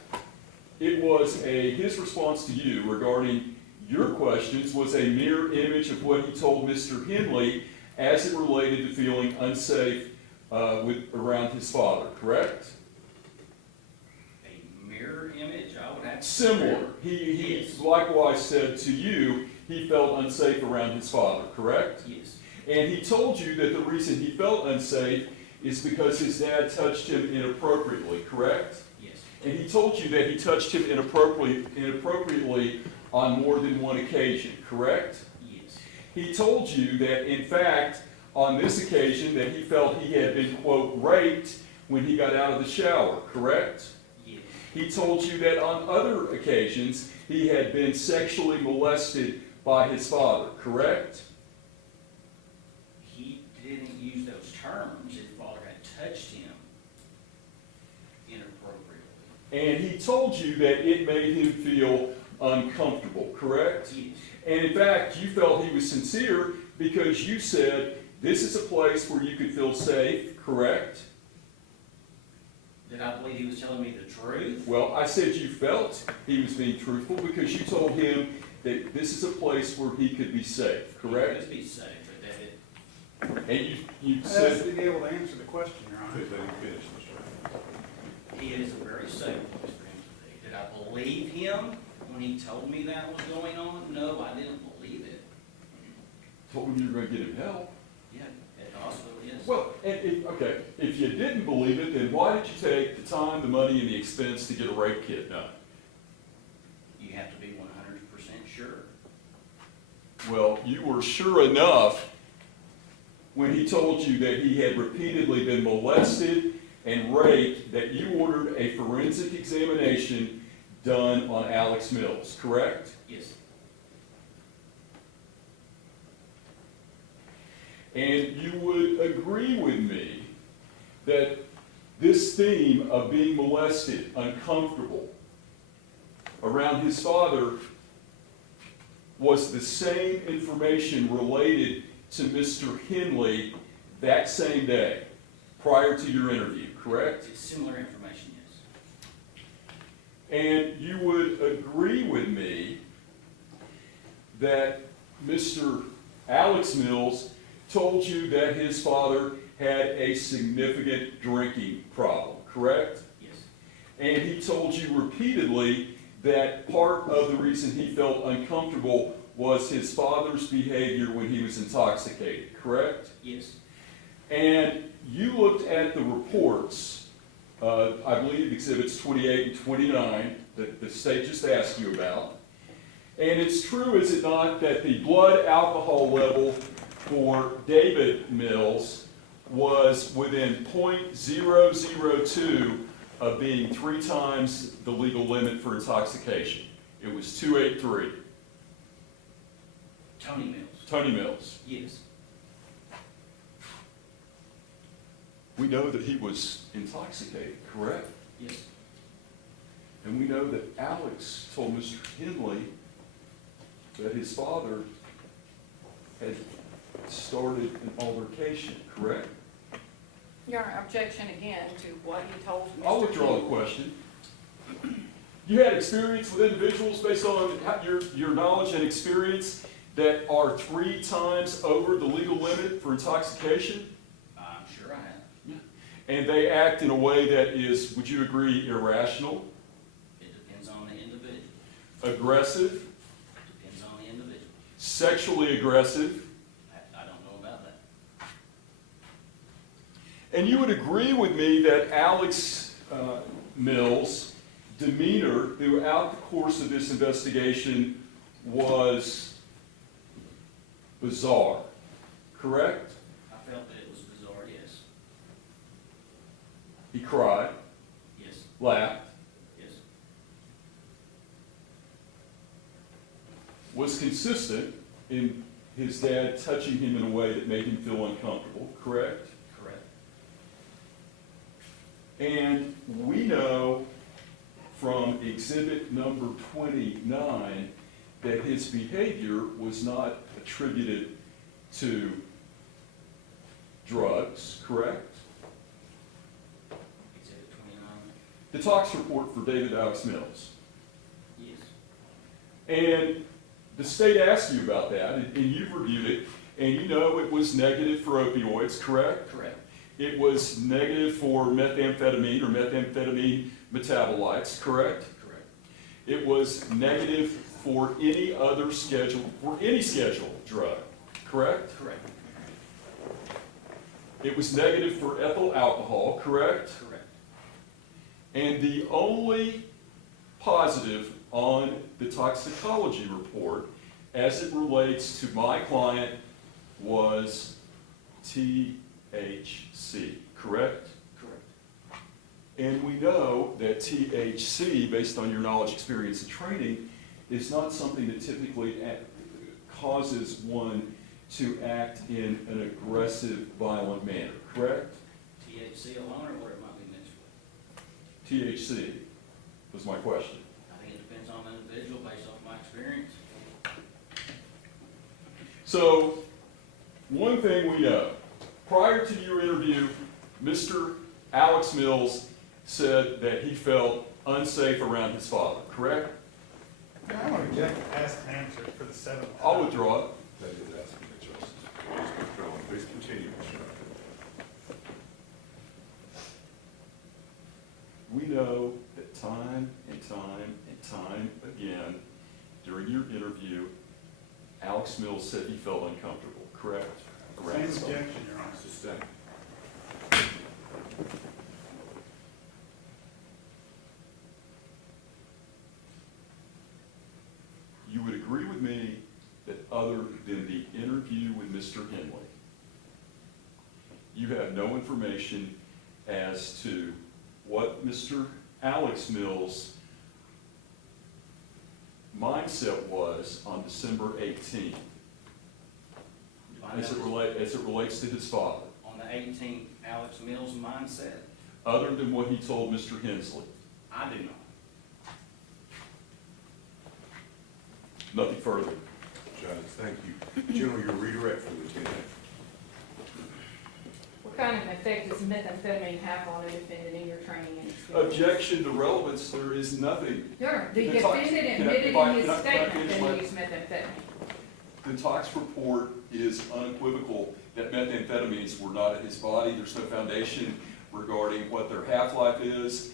it was his response to you regarding your questions was a mirror image of what he told Mr. Henley as it related to feeling unsafe around his father, correct? A mirror image, I would have to. Similar. He likewise said to you he felt unsafe around his father, correct? Yes. And he told you that the reason he felt unsafe is because his dad touched him inappropriately, correct? Yes. And he told you that he touched him inappropriately on more than one occasion, correct? Yes. He told you that, in fact, on this occasion, that he felt he had been, quote, raped when he got out of the shower, correct? Yes. He told you that on other occasions, he had been sexually molested by his father, correct? He didn't use those terms. His father had touched him inappropriately. And he told you that it made him feel uncomfortable, correct? Yes. And in fact, you felt he was sincere because you said, this is a place where you could feel safe, correct? Did I believe he was telling me the truth? Well, I said you felt he was being truthful because you told him that this is a place where he could be safe, He correct? could be safe, but that it, And you Has said, to be able to answer the question, Your Honor. Let him finish, Mr. he is a very safe place for him to be. Did I believe him when he told me that was going on? No, I didn't believe it. told him you were going to get him help. Yeah, it also is. Well, okay, if you didn't believe it, then why did you take the time, the money, and the expense to get a rape kit done? You have to be 100% sure. Well, you were sure enough when he told you that he had repeatedly been molested and raped that you ordered a forensic examination done on Alex Mills, correct? Yes. And you would agree with me that this theme of being molested, uncomfortable, around his father was the same information related to Mr. Henley that same day, prior to your interview, correct? It's similar information, yes. And you would agree with me that Mr. Alex Mills told you that his father had a significant drinking problem, correct? Yes. And he told you repeatedly that part of the reason he felt uncomfortable was his father's behavior when he was intoxicated, correct? Yes. And you looked at the reports, I believe exhibits 28 and 29 that the state just asked you about. And it's true, is it not, that the blood alcohol level for David Mills was within .002 of being 3 times the legal limit for intoxication. It was 283. Tony Mills. Tony Mills. Yes. We know that he was intoxicated, correct? Yes. And we know that Alex told Mr. Henley that his father had started an altercation, correct? Your Honor, objection again to what he told Mr. I'll withdraw the question. You had experience with individuals based on your knowledge and experience that are 3 times over the legal limit for intoxication? I'm sure I have. Yeah. And they act in a way that is, would you agree, irrational, It depends on the individual. aggressive, Depends on the individual. sexually aggressive? I don't know about that. And you would agree with me that Alex Mills' demeanor throughout the course of this investigation was bizarre, correct? I felt that it was bizarre, yes. He cried, Yes. laughed, Yes. was consistent in his dad touching him in a way that made him feel uncomfortable, correct? Correct. And we know from exhibit number 29 that his behavior was not attributed to drugs, correct? Exhibit 29. The tox report for David Alex Mills. Yes. And the state asked you about that, and you've reviewed it, and you know it was negative for opioids, correct? Correct. It was negative for methamphetamine or methamphetamine metabolites, correct? Correct. It was negative for any other scheduled drug, correct? Correct. It was negative for ethyl alcohol, correct? Correct. And the only positive on the toxicology report as it relates to my client was THC, correct? Correct. And we know that THC, based on your knowledge, experience, and training, is not something that typically causes one to act in an aggressive, violent manner, correct? THC alone or what it might be mixed with? THC was my question. I think it depends on the individual based off my experience. So, one thing we know, prior to your interview, Mr. Alex Mills said that he felt unsafe around his father, correct? I want to object to ask and answer for the seventh time. I'll withdraw it. That is asking the justice. Please withdraw. Please continue, Mr. We know that time and time and time again, during your interview, Alex Mills said he felt uncomfortable, correct? Around Same his father. objection, Your Honor. Sustained. You would agree with me that other than the interview with Mr. Henley, you have no information as to what Mr. Alex Mills' mindset was on December 18th, Do I as it know relates to his father, on the 18th, Alex Mills' mindset? other than what he told Mr. Hensley? I do not. Nothing further. Judge, thank you. General, your redirect for Lieutenant. What kind of effect does methamphetamine have on a defendant in your training and experience? Objection to relevance, there is nothing. Your Honor, the The tox- defendant can I- admitted if I- in his can I statement finish that my- he used methamphetamine. The tox report is unequivocal that methamphetamines were not in his body. There's no foundation regarding what their half-life is,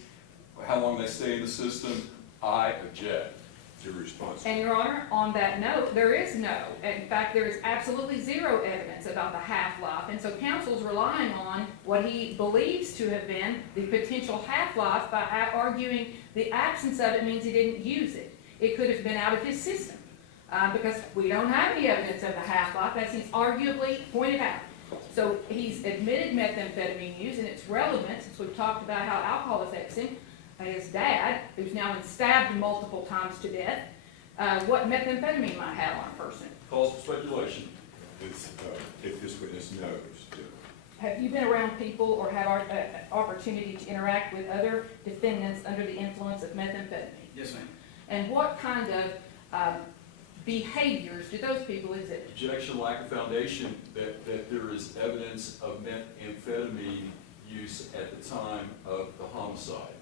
how long they stay in the system. I object. Your response. And Your Honor, on that note, there is no, in fact, there is absolutely zero evidence about the half-life. And so counsel's relying on what he believes to have been the potential half-life by arguing the absence of it means he didn't use it. It could have been out of his system, because we don't have any evidence of the half-life, as he's arguably pointed out. So he's admitted methamphetamine use, and it's relevant, since we've talked about how alcohol affects him. His dad, who's now been stabbed multiple times to death, what methamphetamine might have on a person. Calls for speculation. If this witness knows, General. Have you been around people or had opportunity to interact with other defendants under the influence of methamphetamine? Yes, ma'am. And what kind of behaviors do those people exhibit? Objection, lack of foundation, that there is evidence of methamphetamine use at the time of the homicide.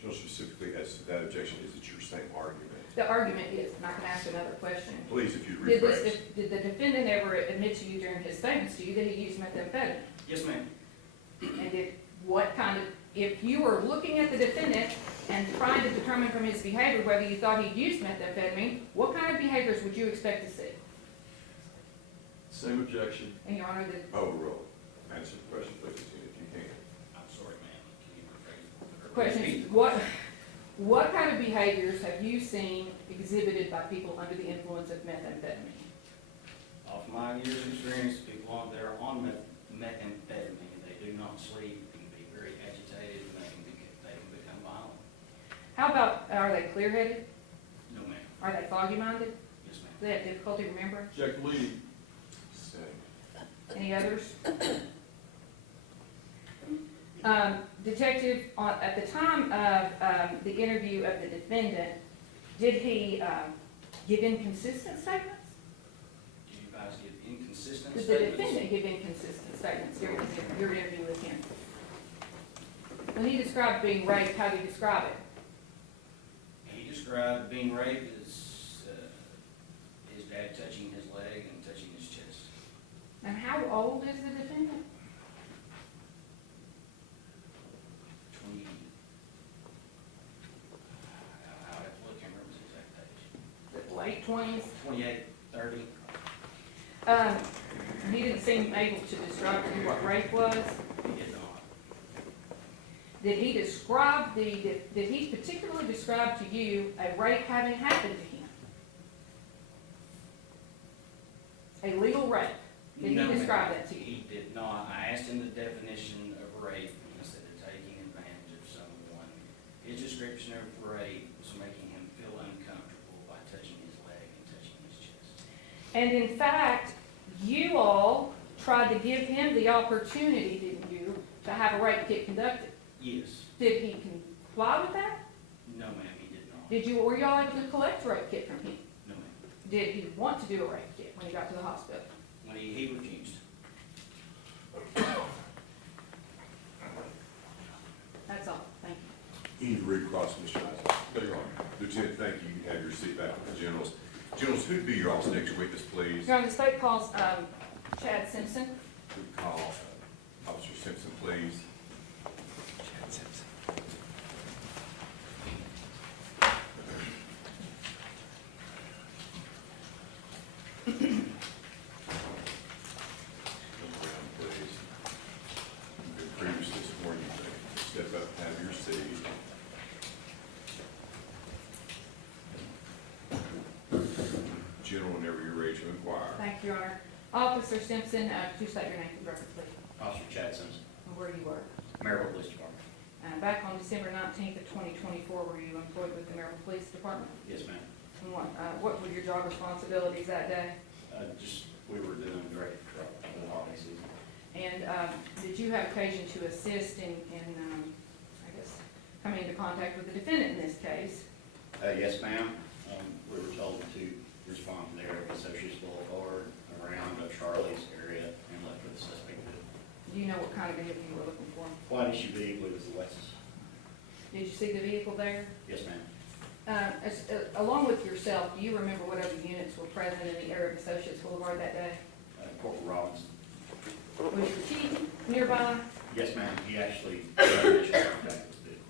General, specifically as to that objection, is it your same argument? The argument is, and I can ask another question. Please, if you'd Did rephrase. the defendant ever admit to you during his statements to you that he used methamphetamine? Yes, ma'am. And what kind of, if you were looking at the defendant and trying to determine from his behavior whether you thought he'd used methamphetamine, what kind of behaviors would you expect to see? Same objection. And Your Honor, the Overrule. Answer the question, please, if you can. I'm sorry, ma'am. Can you rephrase? question is, what kind of behaviors have you seen exhibited by people under the influence of methamphetamine? Off my years of experience, people that are on methamphetamine, they do not sleep, can be very agitated, and they can become violent. How about, are they clear-headed? No, ma'am. Are they foggy-minded? Yes, ma'am. Do they have difficulty remembering? Object leading. Stay. Any others? Detective, at the time of the interview of the defendant, did he give inconsistent statements? Do you guys give inconsistent Did the statements? defendant give inconsistent statements during your interview with him? When he described being raped, how did he describe it? He described being raped as his dad touching his leg and touching his chest. And how old is the defendant? 20. I have to look, can't remember his exact age. Late 20s? 28, 30. He didn't seem able to describe to you what rape was. He did not. Did he particularly describe to you a rape having happened to him? a legal rape. Did he No, ma'am. describe that to you? He did not. I asked him the definition of rape, and he said that taking advantage of someone. His description of rape was making him feel uncomfortable by touching his leg and touching his chest. And in fact, you all tried to give him the opportunity, didn't you, to have a rape kit conducted? Yes. Did he comply with that? No, ma'am, he did not. Were you all able to collect a rape kit from him? No, ma'am. Did he want to do a rape kit when he got to the hospital? When he refused. That's all, thank you. You need to read across, Mr. Isaac. No, Your Honor. Lieutenant, thank you. You can have your seat back with the generals. Generals, who'd be your all's next witness, please? Your Honor, the state calls Chad Simpson. Who'd call Officer Simpson, please? Come around, please. You've been previously sworn, you may step up, have your seat. General, whenever you're ready to inquire. Thank you, Your Honor. Officer Simpson, could you state your name for the record, please, Officer Chad Simpson, and where you work? Maryville Police Department. Back on December 19th of 2024, were you employed with the Maryville Police Department? Yes, ma'am. And what were your job responsibilities that day? We were doing direct truck for the holiday season. And did you have occasion to assist in I guess, coming into contact with the defendant in this case? Yes, ma'am. We were told to respond to their Associates Boulevard around Charlie's area and look for the suspect. Do you know what kind of vehicle you were looking for? White SUV was the Lexus. Did you see the vehicle there? Yes, ma'am. Along with yourself, do you remember what other units were present in the area of Associates Boulevard that day? Corporal Robinson. Was your chief nearby? Yes, ma'am. He actually got initial contact with it.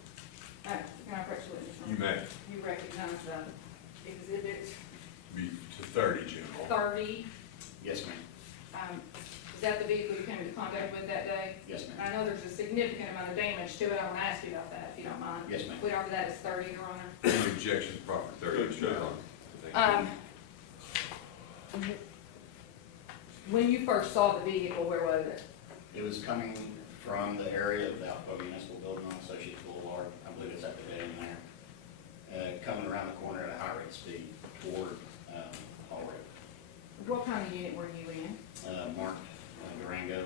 Can I approach the witness? You may You recognize the exhibit be to 30, General. 30. Yes, ma'am. Is that the vehicle you came into contact with that day? Yes, ma'am. I know there's a significant amount of damage to it. I want to ask you about that, if you don't mind. Yes, ma'am. We offer that as 30, Your Honor. Any objections, proper 30, Mr. Isaac? Thank you. When you first saw the vehicle, where was it? It was coming from the area of the Alcoa Municipal Building on Associates Boulevard. I believe it's at the dead end there. Coming around the corner at a high rate speed toward Hall Road. What kind of unit were you in? Marked Durango,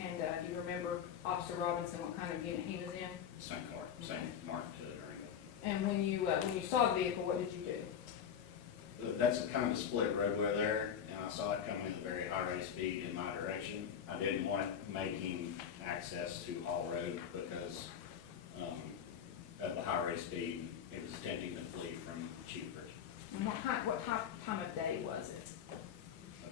And do you remember Officer Robinson, what kind of unit he was in? same car, same marked Durango. And when you saw the vehicle, what did you do? That's a kind of a split roadway there, and I saw it coming at a very high rate of speed in my direction. I didn't want it making access to Hall Road because of the high rate of speed. It was attempting to flee from Cheapers. And what time of day was it?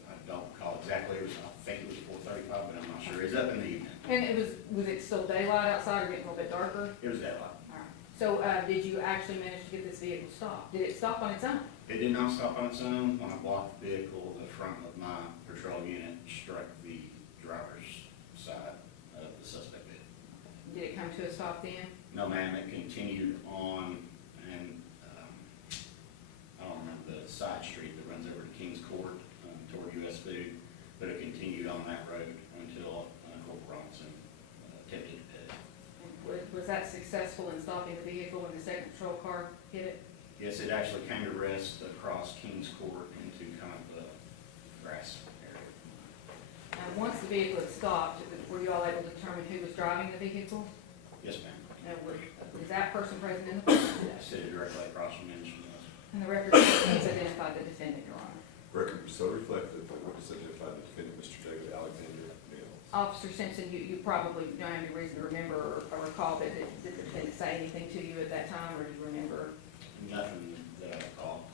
I don't recall exactly. I think it was 4:35, but I'm not sure. It's up in the evening. And was it still daylight outside or getting a little bit darker? It was daylight. All right. So did you actually manage to get this vehicle stopped? Did it stop on its own? It did not stop on its own. When I blocked the vehicle, the front of my patrol unit struck the driver's side of the suspect vehicle. Did it come to a stop then? No, ma'am, it continued on, and I don't remember the side street that runs over to Kings Court toward US Food, but it continued on that road until Corporal Robinson attempted to pit it. Was that successful in stopping the vehicle when the second patrol car hit it? Yes, it actually came to rest across Kings Court into kind of the grass area. And once the vehicle had stopped, were you all able to determine who was driving the vehicle? Yes, ma'am. Was that person present in the vehicle? I sit directly across from him. And the record has identified the defendant, Your Honor. Record was so reflective that witness identified the defendant, Mr. David Alexander Mills. Officer Simpson, you probably don't have any reason to remember or recall, but did the defendant say anything to you at that time, or do you remember? Nothing that I recall.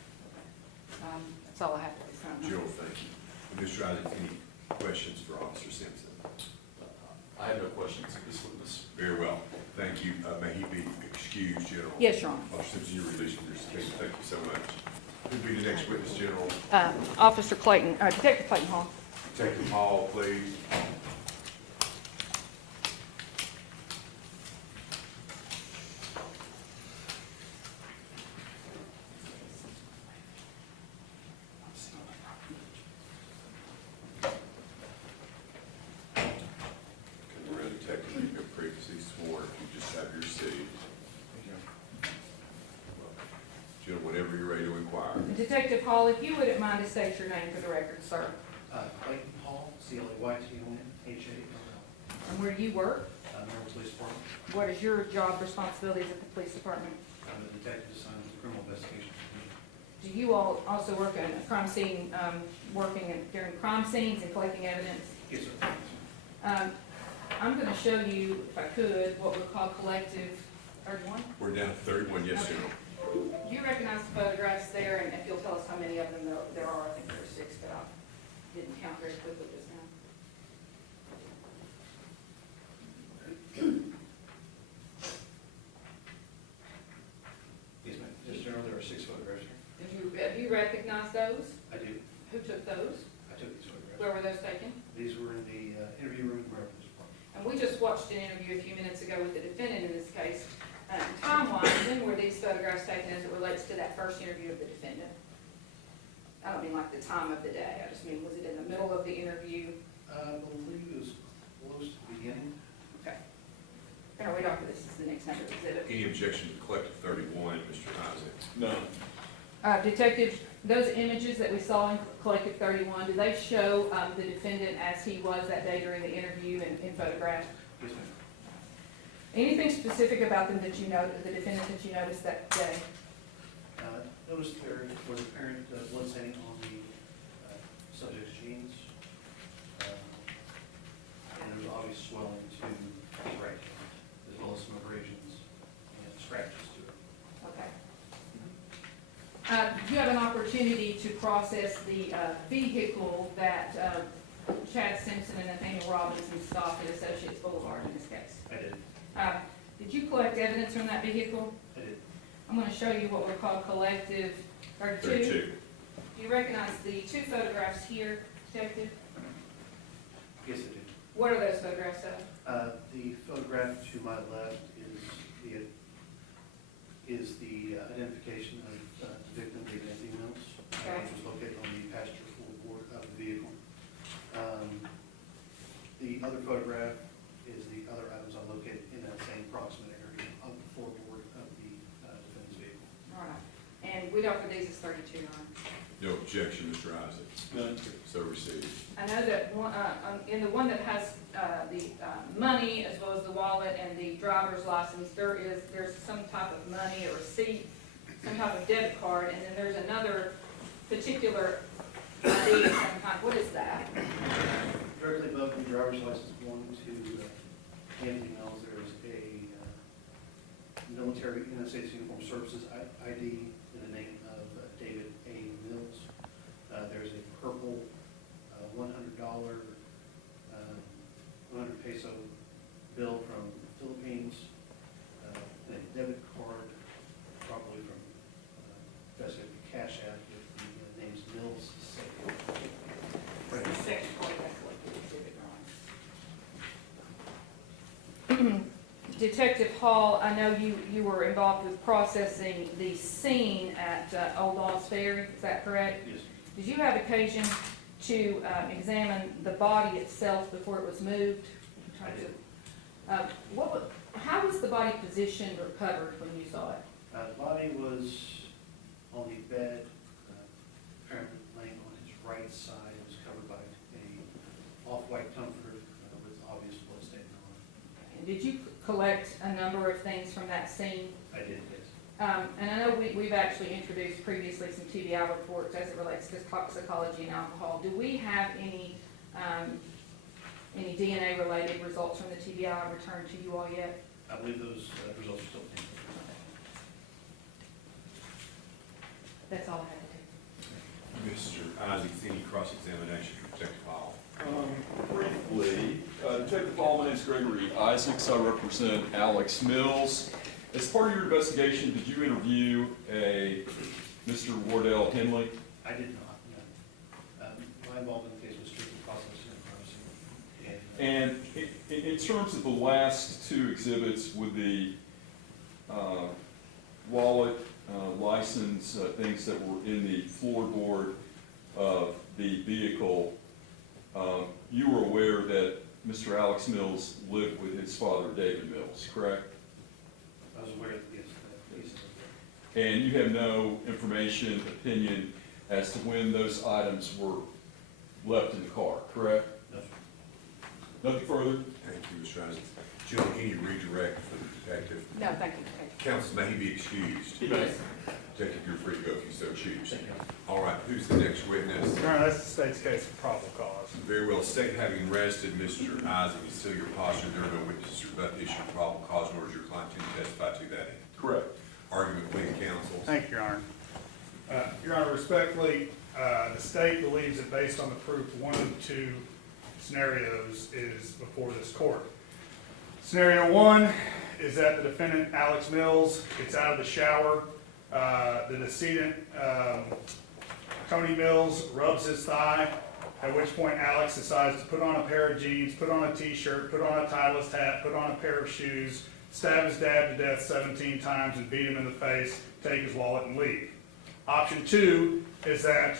That's all I have at this time. General, thank you. Mr. Isaac, any questions for Officer Simpson? I have no questions of this witness. Very well. Thank you. May he be excused, General. Yes, Your Honor. Officer Simpson, you're released from your subpoena. Thank you so much. Who'd be the next witness, General? Officer Clayton, Detective Clayton Hall. Detective Hall, please. Gentlemen, whenever you're ready to inquire. Detective Hall, if you wouldn't mind to state your name for the record, sir, Clayton Hall, CLAYTON, and where do you work? Maryville Police Department. What is your job responsibilities at the police department? I'm a detective assigned to the criminal investigation unit. Do you all also work in a crime scene, during crime scenes and collecting evidence? Yes, sir. I'm gonna show you, if I could, what we call collective, 31? We're down to 31, yes, General. Do you recognize the photographs there, and if you'll tell us how many of them there are? I think there are 6, but I didn't count very quickly just now. Yes, ma'am. Yes, General, there are 6 photographs here. Have you recognized those? I do. Who took those? I took these photographs. Where were those taken? These were in the interview room at Maryville Police Department. And we just watched an interview a few minutes ago with the defendant in this case. Time-wise, when were these photographs taken as it relates to that first interview of the defendant? I don't mean like the time of the day, I just mean, was it in the middle of the interview? I believe it was close to the beginning. Okay. Can I wait off of this, is the next number exhibit. Any objection to collective 31, Mr. Isaac? No. Detective, those images that we saw in Collective 31, do they show the defendant as he was that day during the interview in photograph? Yes, ma'am. Anything specific about them that you noticed, the defendant that you noticed that day? Noticed there was apparent blood staining on the subject's jeans. And there was obvious swelling to the right hand, as well as some abrasions and scratches to it. Okay. Do you have an opportunity to process the vehicle that Chad Simpson and Nathaniel Robinson stopped at Associates Boulevard in this case? I did. Did you collect evidence from that vehicle? I did. I'm going to show you what we're called Collective 32. 32. Do you recognize the 2 photographs here, Detective? Yes, I did. What are those photographs of? The photograph to my left is the identification of the victim, David Anthony Mills, Okay. which was located on the passenger floorboard of the vehicle. The other photograph is the other items I located in that same proximate area of the floorboard of the defendant's vehicle. All right. And we'd offer these as 32, right? No objection, Mr. Isaac. None. So received. I know that in the one that has the money as well as the wallet and the driver's license, there's some type of money, a receipt, some type of debit card, and then there's another particular ID of some kind. What is that? Directly above the driver's license belonging to Anthony Mills, there is a military United States Uniform Services ID in the name of David A. Mills. There's a purple $100, 100 peso bill from the Philippines, and a debit card, probably from basically Cash App with the names Mills. Section 40, that's what the exhibit drawings. Detective Hall, I know you were involved with processing the scene at Old All's Ferry, is that correct? Yes. Did you have occasion to examine the body itself before it was moved? I did. How was the body positioned or covered when you saw it? The body was on the bed, apparently laying on his right side. It was covered by a off-white comforter with obvious blood staining on it. And did you collect a number of things from that scene? I did, yes. And I know we've actually introduced previously some TBI reports as it relates to toxicology and alcohol. Do we have any DNA-related results from the TBI returned to you all yet? I believe those results are still pending. That's all I have to Mr. Isaac, any cross-examination for Detective Hall? Briefly, Detective Hall, my name is Gregory Isaacs. I represent Alex Mills. As part of your investigation, did you interview Mr. Wardell Henley? I did not, no. My involvement in the case was strictly processing and privacy. And in terms of the last 2 exhibits with the wallet, license, things that were in the floorboard of the vehicle, you were aware that Mr. Alex Mills lived with his father, David Mills, correct? I was aware that, yes, that And you have no information, opinion as to when those items were left in the car, correct? No, sir. Nothing further? Thank you, Mr. Isaacs. Jill, can you redirect for the detective? No, thank you. Counsel, may he be excused? Yes. Detective, you're free to go if you so choose. All right, who's the next witness? Your Honor, that's the state's case for probable cause. Very well, state having arrested Mr. Isaac and still your posture, there are no witnesses to rebut the issue of probable cause, nor is your client to testify to that end. Correct. Argument, please, counsel. Thank you, Your Honor. Your Honor, respectfully, the state believes that based on the proof, one of the two scenarios is before this court. Scenario one is that the defendant, Alex Mills, gets out of the shower. The decedent, Tony Mills, rubs his thigh, at which point Alex decides to put on a pair of jeans, put on a t-shirt, put on a Titleist hat, put on a pair of shoes, stab his dad to death 17 times and beat him in the face, take his wallet and leave. Option two is that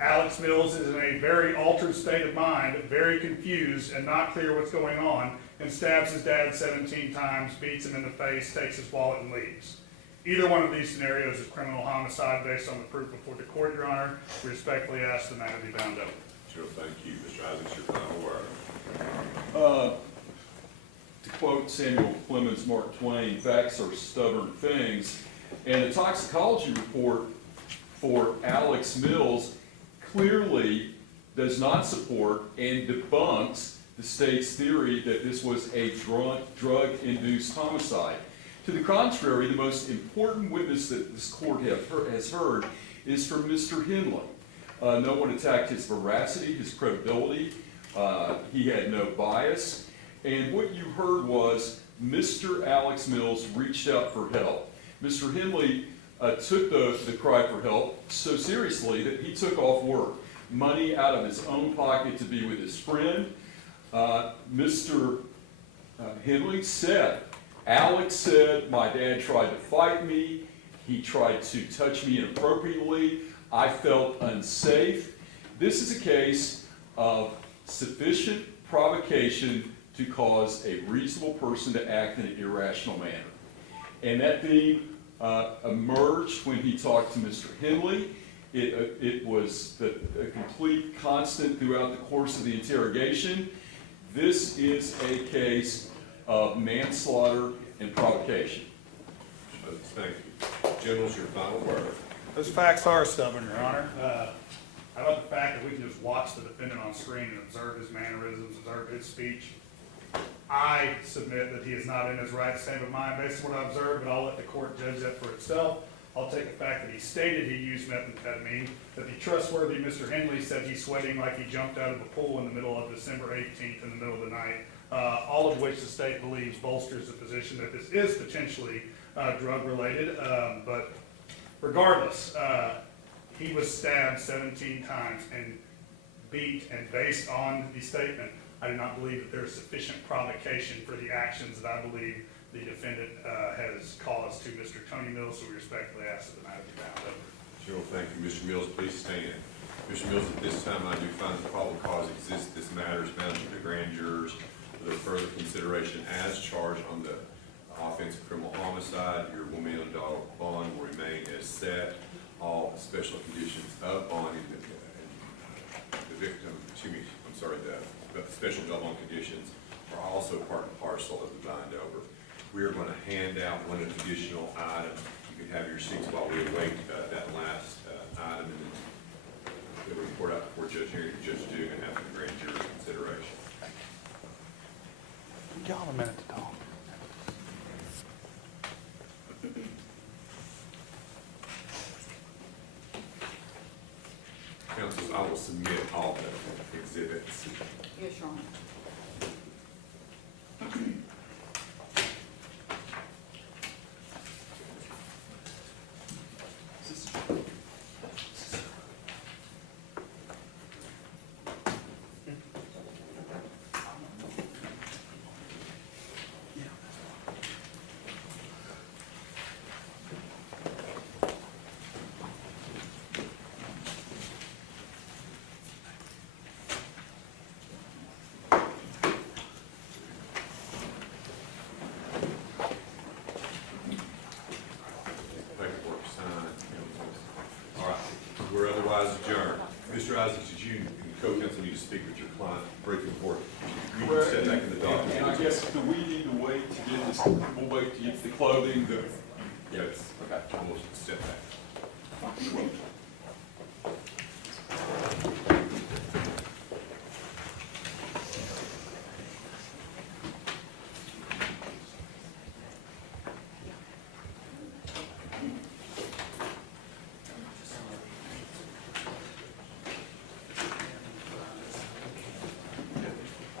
Alex Mills is in a very altered state of mind, very confused and not clear what's going on, and stabs his dad 17 times, beats him in the face, takes his wallet and leaves. Either one of these scenarios is criminal homicide based on the proof before the court, Your Honor. We respectfully ask the matter be bound over. Jill, thank you. Mr. Isaacs, your final word. To quote Samuel Clemens, Mark Twain, facts are stubborn things. And the toxicology report for Alex Mills clearly does not support and debunks the state's theory that this was a drug-induced homicide. To the contrary, the most important witness that this court has heard is from Mr. Henley. No one attacked his veracity, his credibility. He had no bias. And what you heard was Mr. Alex Mills reached out for help. Mr. Henley took the cry for help so seriously that he took off work, money out of his own pocket to be with his friend. Mr. Henley said, Alex said, my dad tried to fight me. He tried to touch me inappropriately. I felt unsafe. This is a case of sufficient provocation to cause a reasonable person to act in an irrational manner. And that theme emerged when he talked to Mr. Henley. It was a complete constant throughout the course of the interrogation. This is a case of manslaughter and provocation. Thank you. Generals, your final word. Those facts are stubborn, Your Honor. How about the fact that we can just watch the defendant on screen and observe his mannerisms, observe his speech? I submit that he is not in his right state of mind based on what I observed, but I'll let the court judge that for itself. I'll take the fact that he stated he used methamphetamine, that the trustworthy Mr. Henley said he's sweating like he jumped out of a pool in the middle of December 18th in the middle of the night, all of which the state believes bolsters the position that this is potentially drug-related. But regardless, he was stabbed 17 times and beat, and based on the statement, I do not believe that there is sufficient provocation for the actions that I believe the defendant has caused to Mr. Tony Mills, so we respectfully ask that the matter be bound over. General, thank you. Mr. Mills, please stand. Mr. Mills, at this time, I do find the probable cause exists. This matter is bound to the grand jurors for their further consideration as charged on the offense of criminal homicide. Your $1 million bond will remain as set. All special conditions of bonding the victim, the special bail bond conditions are also part and parcel of the bind over. We are going to hand out one additional item. You can have your seats while we await that last item, and then we'll report out before Judge Henry and Judge Dugan and have the grand jury consideration. Give y'all a minute to talk. Councils, I will submit all the exhibits. Yes, Your Honor. otherwise adjourned. Mr. Isaacs, did you and co-counsel need to speak with your client briefly before you can step back in the document? And I guess, do we need to wait to get this, we'll wait to get the clothing, the, Yes. okay. We'll step back.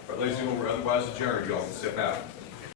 All right, ladies and gentlemen, we're otherwise adjourned. You all can step out.